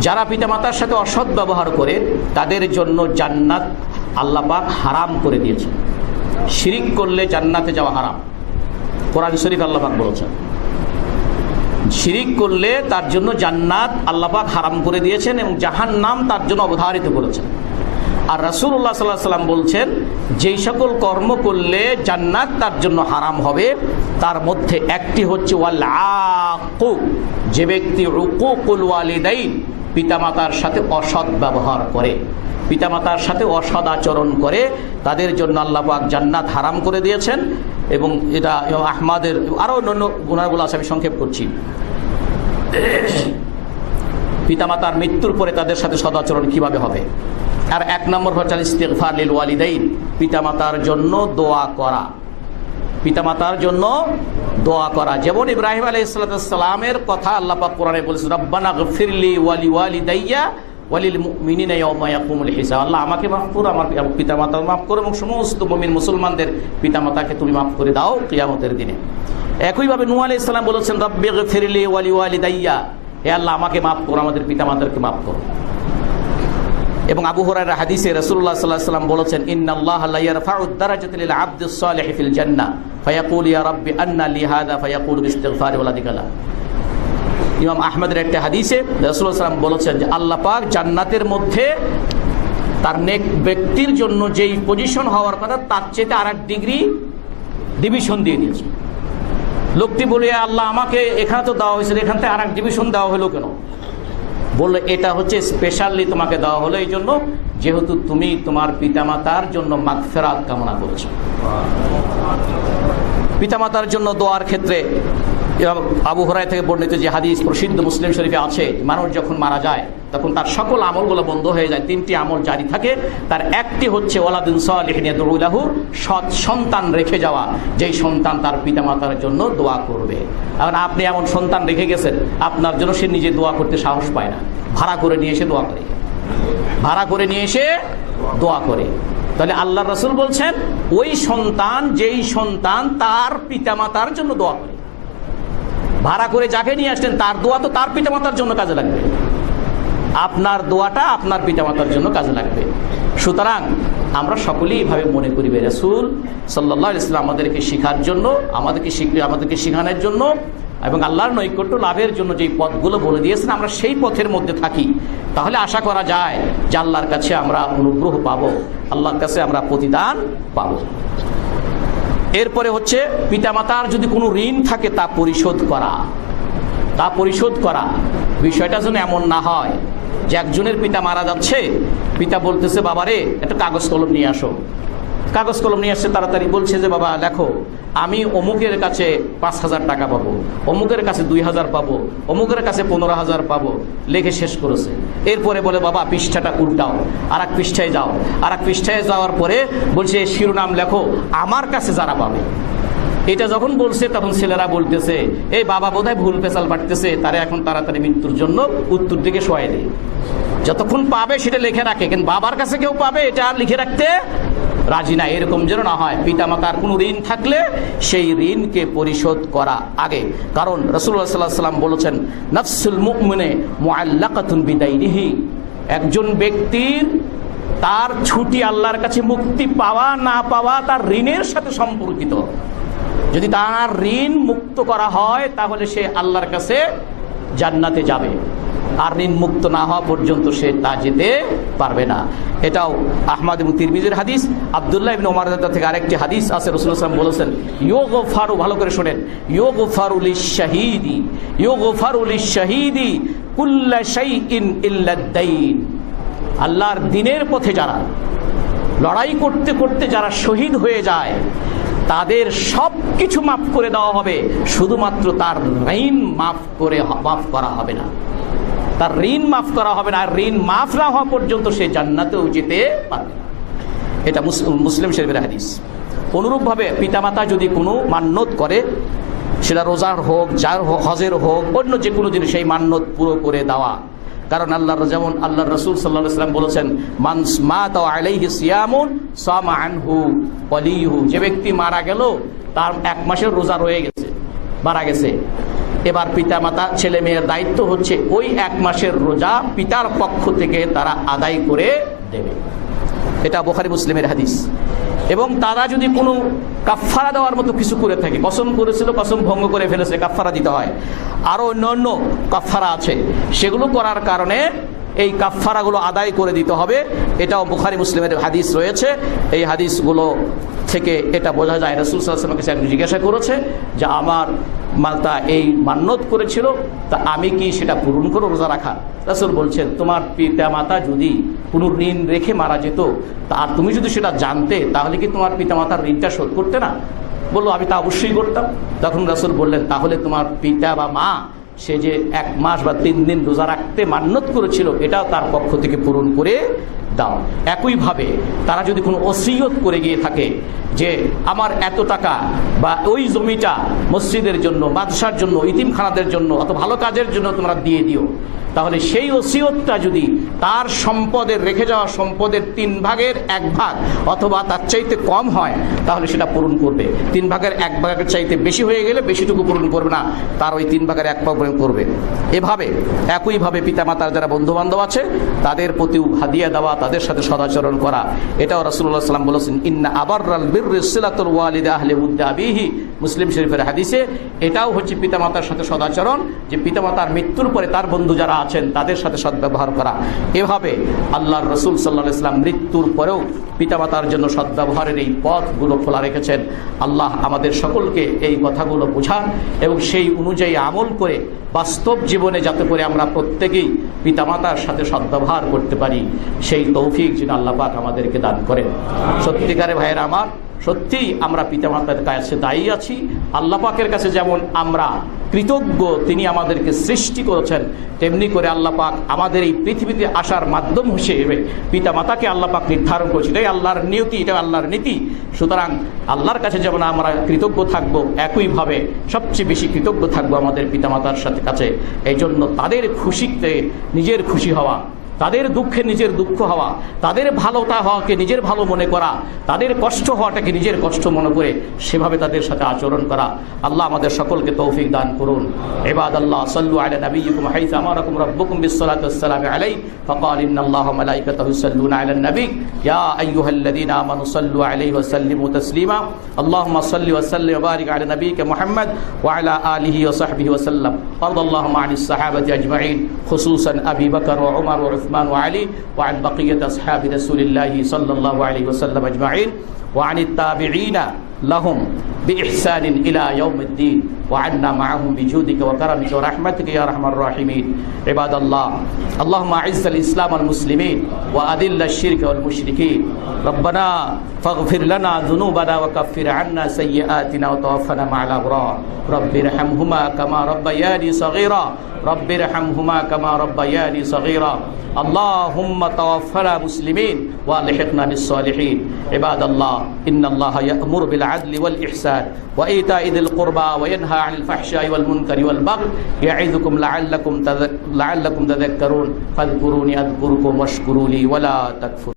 যারা পিতামাতার সাথে অসৎ ব্যবহার করে তাদের জন্য জান্নাত আল্লাহ পাক হারাম করে দিয়েছেন। শিরিক করলে জান্নাতে যাওয়া হারাম, কোরআন শরীফ আল্লাহ পাক বলেছেন। শিরিক করলে তার জন্য জান্নাত আল্লাহ পাক হারাম করে দিয়েছেন এবং জাহান্নাম তার জন্য অবধারিত করেছেন। আর রাসূলুল্লাহ সাল্লাল্লাহু আলাইহি ওয়াসাল্লাম বলছেন, যেই সকল কর্ম করলে জান্নাত তার জন্য হারাম হবে তার মধ্যে একটি হচ্ছে ওয়াল আকু, যে ব্যক্তি উকুকুল ওয়ালিদাইন, পিতামাতার সাথে অসৎ ব্যবহার করে, পিতামাতার সাথে অসৎ আচরণ করে, তাদের জন্য আল্লাহ পাক জান্নাত হারাম করে দিয়েছেন। এবং এটা আহমদের আরও অন্যান্য গুনাহগুলো আছে, আমি সংক্ষেপ করছি। পিতামাতার মৃত্যুর পরে তাদের সাথে সদাচরণ কিভাবে হবে। আর এক নম্বর হচ্ছে ইস্তিগফার লিল ওয়ালিদাইন, পিতামাতার জন্য দোয়া করা, পিতামাতার জন্য দোয়া করা। যেমন ইব্রাহিম আলাইহিস সালামের কথা আল্লাহ পাক কোরআনে বলেছেন, রব্বানা গফিরলি ওয়া লিওয়ালিদাইয়া ওয়া লিল মুমিনিনা ইয়াওমা ইয়াকুমুল হিসাব। আল্লাহ আমাকে মাফ করো, আমার পিতামাতাকে মাফ করো এবং সমস্ত মুমিন মুসলমানদের পিতামাতাকে তুমি মাফ করে দাও কিয়ামতের দিনে। একইভাবে নূহ আলাইহিস সালাম বলেছেন, রব্বি গফিরলি ওয়া লিওয়ালিদাইয়া, হে আল্লাহ আমাকে মাফ করো, আমাদের পিতামাতাকে মাফ করো। এবং আবু হুরায়রা হাদিসে রাসূলুল্লাহ সাল্লাল্লাহু আলাইহি ওয়াসাল্লাম বলেছেন, ইন্নাল্লাহা লা ইয়ারফাউদ দারাজাতা লিল আবদিস সালিহি ফিল জান্নাহ ফায়াকুল ইয়া রাব্বি আন্না লি হাযা ফায়াকুলু বিইস্তিগফারি ওয়ালাদিকালা। ইমাম আহমদের একটা হাদিসে রাসূলুল্লাহ সাল্লাল্লাহু আলাইহি ওয়াসাল্লাম বলেছেন যে আল্লাহ পাক জান্নাতের মধ্যে তার নেক ব্যক্তির জন্য যেই পজিশন হওয়ার কথা তার চেয়ে আরেক ডিগ্রি ডিভিশন দিয়ে দিয়েছে। লোকটি বলে, আল্লাহ আমাকে এখানে তো দেওয়া হয়েছে, এখান থেকে আরেক ডিভিশন দেওয়া হলো কেন? বললো, এটা হচ্ছে স্পেশালি তোমাকে দেওয়া হলো এই জন্য যেহেতু তুমি তোমার পিতামাতার জন্য মাগফিরাত কামনা করেছো। পিতামাতার জন্য দোয়ার ক্ষেত্রে আবু হুরায়রা থেকে বর্ণিত যে হাদিস প্রসিদ্ধ মুসলিম শরীফে আছে, মানুষ যখন মারা যায় তখন তার সকল আমলগুলো বন্ধ হয়ে যায়, তিনটি আমল জারি থাকে। তার একটি হচ্ছে ওয়ালাদুন সালিহুন ইয়াদউ লাহু, সৎ সন্তান রেখে যাওয়া, যেই সন্তান তার পিতামাতার জন্য দোয়া করবে। এখন আপনি এমন সন্তান রেখে গেছেন আপনার জন্য, সে নিজে দোয়া করতে সাহস পায় না, ভাড়া করে নিয়ে এসে দোয়া করে, ভাড়া করে নিয়ে এসে দোয়া করে। তাহলে আল্লাহ রাসূল বলছেন ওই সন্তান, যেই সন্তান তার পিতামাতার জন্য দোয়া করে, ভাড়া করে যাকে নিয়ে আসলেন তার দোয়া তো তার পিতামাতার জন্য কাজে লাগবে, আপনার দোয়াটা আপনার পিতামাতার জন্য কাজে লাগবে। সুতরাং আমরা সকলেই এইভাবে মনে করি রাসূল সাল্লাল্লাহু আলাইহি ওয়াসাল্লাম আমাদেরকে শেখার জন্য, আমাদেরকে শেখানোর জন্য এবং আল্লাহর নৈকট্য লাভের জন্য যেই পথগুলো বলে দিয়েছেন আমরা সেই পথের মধ্যে থাকি, তাহলে আশা করা যায় যে আল্লাহর কাছে আমরা অনুগ্রহ পাবো, আল্লাহর কাছে আমরা প্রতিদান পাবো। এরপরে হচ্ছে পিতামাতার যদি কোনো ঋণ থাকে তা পরিশোধ করা। বিষয়টা যেন এমন না হয় যে একজনের পিতা মারা যাচ্ছে, পিতা বলতেছে বাবারে একটা কাগজ কলম নিয়ে আসো, কাগজ কলম নিয়ে আসছে তাড়াতাড়ি, বলছে যে বাবা লেখো আমি অমুকের কাছে 5,000 টাকা পাবো, অমুকের কাছে 2,000 পাবো, অমুকের কাছে 15,000 পাবো, লিখে শেষ করেছে। এরপরে বলে বাবা পৃষ্ঠাটা উল্টাও, আর এক পৃষ্ঠায় যাও, আর এক পৃষ্ঠায় যাওয়ার পরে বলছে শিরোনাম লেখো আমার কাছে যারা পাবে। এটা যখন বলছে তখন ছেলেরা বলতেছে এই বাবা বোধহয় ভুল পেশাল বাড়তেছে, তারা এখন তাড়াতাড়ি মৃত্যুর জন্য উত্তর দিকে শোয়াই দেয়, যতক্ষণ পাবে সেটা লিখে রাখে, কিন্তু বাবার কাছে কেউ পাবে এটা আর লিখে রাখতে রাজি না। এরকম যেন না হয়। পিতামাতার কোনো ঋণ থাকলে সেই ঋণকে পরিশোধ করা আগে, কারণ রাসূলুল্লাহ সাল্লাল্লাহু আলাইহি ওয়াসাল্লাম বলেছেন নাফসুল মুমিনে মুআল্লাকাতুন বিদাইনিহি, একজন ব্যক্তির তার ছুটি আল্লাহর কাছে মুক্তি পাওয়া না পাওয়া তার ঋণের সাথে সম্পর্কিত। যদি তার ঋণ মুক্ত করা হয় তাহলে সে আল্লাহর কাছে জান্নাতে যাবে, আর ঋণ মুক্ত না হওয়া পর্যন্ত সে তা যেতে পারবে না। এটাও আহমদ এবং তিরমিজির হাদিস। আব্দুল্লাহ ইবনে ওমর থেকে আরেকটি হাদিস আছে, রাসূলুল্লাহ সাল্লাল্লাহু আলাইহি ওয়াসাল্লাম বলেছেন ইউগফারু, ভালো করে শুনেন, ইউগফারু লিশ-শাহীদি কুল্লা শাইইন ইল্লা আদ-দাইন। আল্লাহর দ্বীনের পথে যারা লড়াই করতে করতে যারা শহীদ হয়ে যায় তাদের সব কিছু মাফ করে দেওয়া হবে, শুধুমাত্র তার ঋণ মাফ করা হবে না, তার ঋণ মাফ করা হবে না। আর ঋণ মাফ না হওয়া পর্যন্ত সে জান্নাতেও যেতে পারবে না। এটা মুসলিম শরীফের হাদিস। অনুরূপভাবে পিতামাতা যদি কোনো মান্যত করে, সেটা রোজার হোক, যার হজের হোক, অন্য যে কোনো জিনিস, সেই মান্যত পুরো করে দেওয়া। কারণ যেমন আল্লাহর রাসূল সাল্লাল্লাহু আলাইহি ওয়াসাল্লাম বলেছেন মান মাতা আলাইহি সিয়ামুন সামা আনহু ওয়ালিহু, যে ব্যক্তি মারা গেল তার 1 মাসের রোজা রয়ে গেছে, মারা গেছে, এবার পিতামাতা ছেলে মেয়ের দায়িত্ব হচ্ছে ওই 1 মাসের রোজা পিতার পক্ষ থেকে তারা আদায় করে দেবে। এটা বুখারী মুসলিমের হাদিস। এবং তারা যদি কোনো কাফফারা দেওয়ার মতো কিছু করে থাকে, কসম করেছিল, কসম ভঙ্গ করে ফেলেছে, কাফফারা দিতে হয়। আরও অন্য কাফফারা আছে, সেগুলো করার কারণে এই কাফফারাগুলো আদায় করে দিতে হবে। এটাও বুখারী মুসলিমের হাদিস রয়েছে। এই হাদিসগুলো থেকে এটা বোঝা যায় রাসূল সাল্লাল্লাহু আলাইহি ওয়াসাল্লাম কাছে জিজ্ঞাসা করেছে যে আমার মাতা এই মান্যত করেছিল, তা আমি কি সেটা পূরণ করে রোজা রাখা? রাসূল বলছেন তোমার পিতা মাতা যদি কোনো ঋণ রেখে মারা যেত, আর তুমি যদি সেটা জানতে, তাহলে কি তোমার পিতা মাতার ঋণটা শোধ করতে না? বললো আমি তা অবশ্যই করতাম। তখন রাসূল বললেন তাহলে তোমার পিতা বা মা সে যে 1 মাস বা 3 দিন রোজা রাখতে মান্যত করেছিল, এটাও তার পক্ষ থেকে পূরণ করে দাও। একইভাবে তারা যদি কোনো ওসিয়ত করে গিয়ে থাকে যে আমার এত টাকা বা ওই জমিটা মসজিদের জন্য, মাদ্রাসার জন্য, ইতিমখানাদের জন্য, অত ভালো কাজের জন্য তোমরা দিয়ে দিও, তাহলে সেই ওসিয়তটা যদি তার সম্পদের, রেখে যাওয়া সম্পদের 3 ভাগের 1 ভাগ অথবা তার চাইতে কম হয়, তাহলে সেটা পূরণ করবে। 3 ভাগের 1 ভাগের চাইতে বেশি হয়ে গেলে বেশিটুকু পূরণ করবে না, তার ওই 3 ভাগের 1 ভাগ পূরণ করবে। এভাবে একইভাবে পিতামাতার যারা বন্ধুবান্ধব আছে তাদের প্রতিও হাদিয়া দেওয়া, তাদের সাথে সদাচরণ করা। এটাও রাসূলুল্লাহ সাল্লাল্লাহু আলাইহি ওয়াসাল্লাম বলেছেন ইন্না আবাররাল বিররি সিলাতুল ওয়ালিদি আহলি উদ্দি আবিহি, মুসলিম শরীফের হাদিসে। এটাও হচ্ছে পিতামাতার সাথে সদাচরণ, যে পিতামাতার মৃত্যুর পরে তার বন্ধু যারা আছেন তাদের সাথে সদ্ব্যবহার করা। এভাবে আল্লাহর রাসূল সাল্লাল্লাহু আলাইহি ওয়াসাল্লাম মৃত্যুর পরেও পিতামাতার জন্য সদ্ব্যবহারের এই পথগুলো খোলা রেখেছেন। আল্লাহ আমাদের সকলকে এই কথাগুলো বোঝান এবং সেই অনুযায়ী আমল করে বাস্তব জীবনে যাতে করে আমরা প্রত্যেকেই পিতামাতার সাথে সদ্ব্যবহার করতে পারি, সেই তৌফিক যেন আল্লাহ পাক আমাদেরকে দান করেন। সত্যিকারে ভাইয়েরা আমার, সত্যিই আমরা পিতামাতার কাছে দায়ী আছি। আল্লাহ পাকের কাছে যেমন আমরা কৃতজ্ঞ, তিনি আমাদেরকে সৃষ্টি করেছেন, তেমনি করে আল্লাহ পাক আমাদের এই পৃথিবীতে আসার মাধ্যম হিসেবে পিতামাতাকে আল্লাহ পাক নির্ধারণ করেছে। এটাই আল্লাহর নিয়তি, এটা আল্লাহর নীতি। সুতরাং আল্লাহর কাছে যেমন আমরা কৃতজ্ঞ থাকব, একইভাবে সবচেয়ে বেশি কৃতজ্ঞ থাকবো আমাদের পিতামাতার সাথে কাছে। এই জন্য তাদের খুশিতে নিজের খুশি হওয়া, তাদের দুঃখে নিজের দুঃখ হওয়া, তাদের ভালোটা হওয়াকে নিজের ভালো মনে করা, তাদের কষ্ট হওয়াটাকে নিজের কষ্ট মনে করে সেভাবে তাদের সাথে আচরণ করা। আল্লাহ আমাদের সকলকে তৌফিক দান করুন। ইবাদাল্লাহ সাল্লু আলা নবিয়্যিকুম হাইথা আমারাকুম রাব্বুকুম বিসসালাতি ওয়াসসালামু আলাইহি ফাকাল ইন্নাল্লাহা ওয়া মালাইকাতাহু ইউসাল্লুনা আলান নবী ইয়া আইয়ুহাল্লাযীনা আমানু সাল্লু আলাইহি ওয়া সাল্লিমু তাসলিমা আল্লাহুম্মা সাল্লি ওয়া সাল্লিম ওয়া বারিক আলা নবিয়্যিকা মুহাম্মদ ওয়া আলা আলিহি ওয়া সাহবিহি ওয়া সাল্লাম। আল্লাহুম্মা আনিস সাহাবাতি আজমাইন খুসুসান আবী বকর ওয়া উমর ওয়া উসমান ওয়া আলী ওয়া আন বাকিয়াতি আসহাবি রাসূলিল্লাহি সাল্লাল্লাহু আলাইহি ওয়া সাল্লাম আজমাইন ওয়া আনিত তাবিঈনা لهم بإحسان إلى يوم الدين وعنا معهم بجودك وكرمك ورحمتك يا أرحم الراحمين. عباد الله، اللهم أعز الإسلام والمسلمين وأذل الشرك والمشركين. ربنا فاغفر لنا ذنوبنا وكفر عنا سيئاتنا وتوفنا مع الأبرار. رب ارحمهما كما ربياني صغيرا رب ارحمهما كما ربياني صغيرا. اللهم توفنا مسلمين والحقنا بالصالحين. عباد الله، إن الله يأمر بالعدل والإحسان وإيتاء ذي القربى وينهى عن الفحشاء والمنكر والبغي يعظكم لعلكم تذكرون. فاذكروني أذكركم واشكروا لي ولا تكفرون.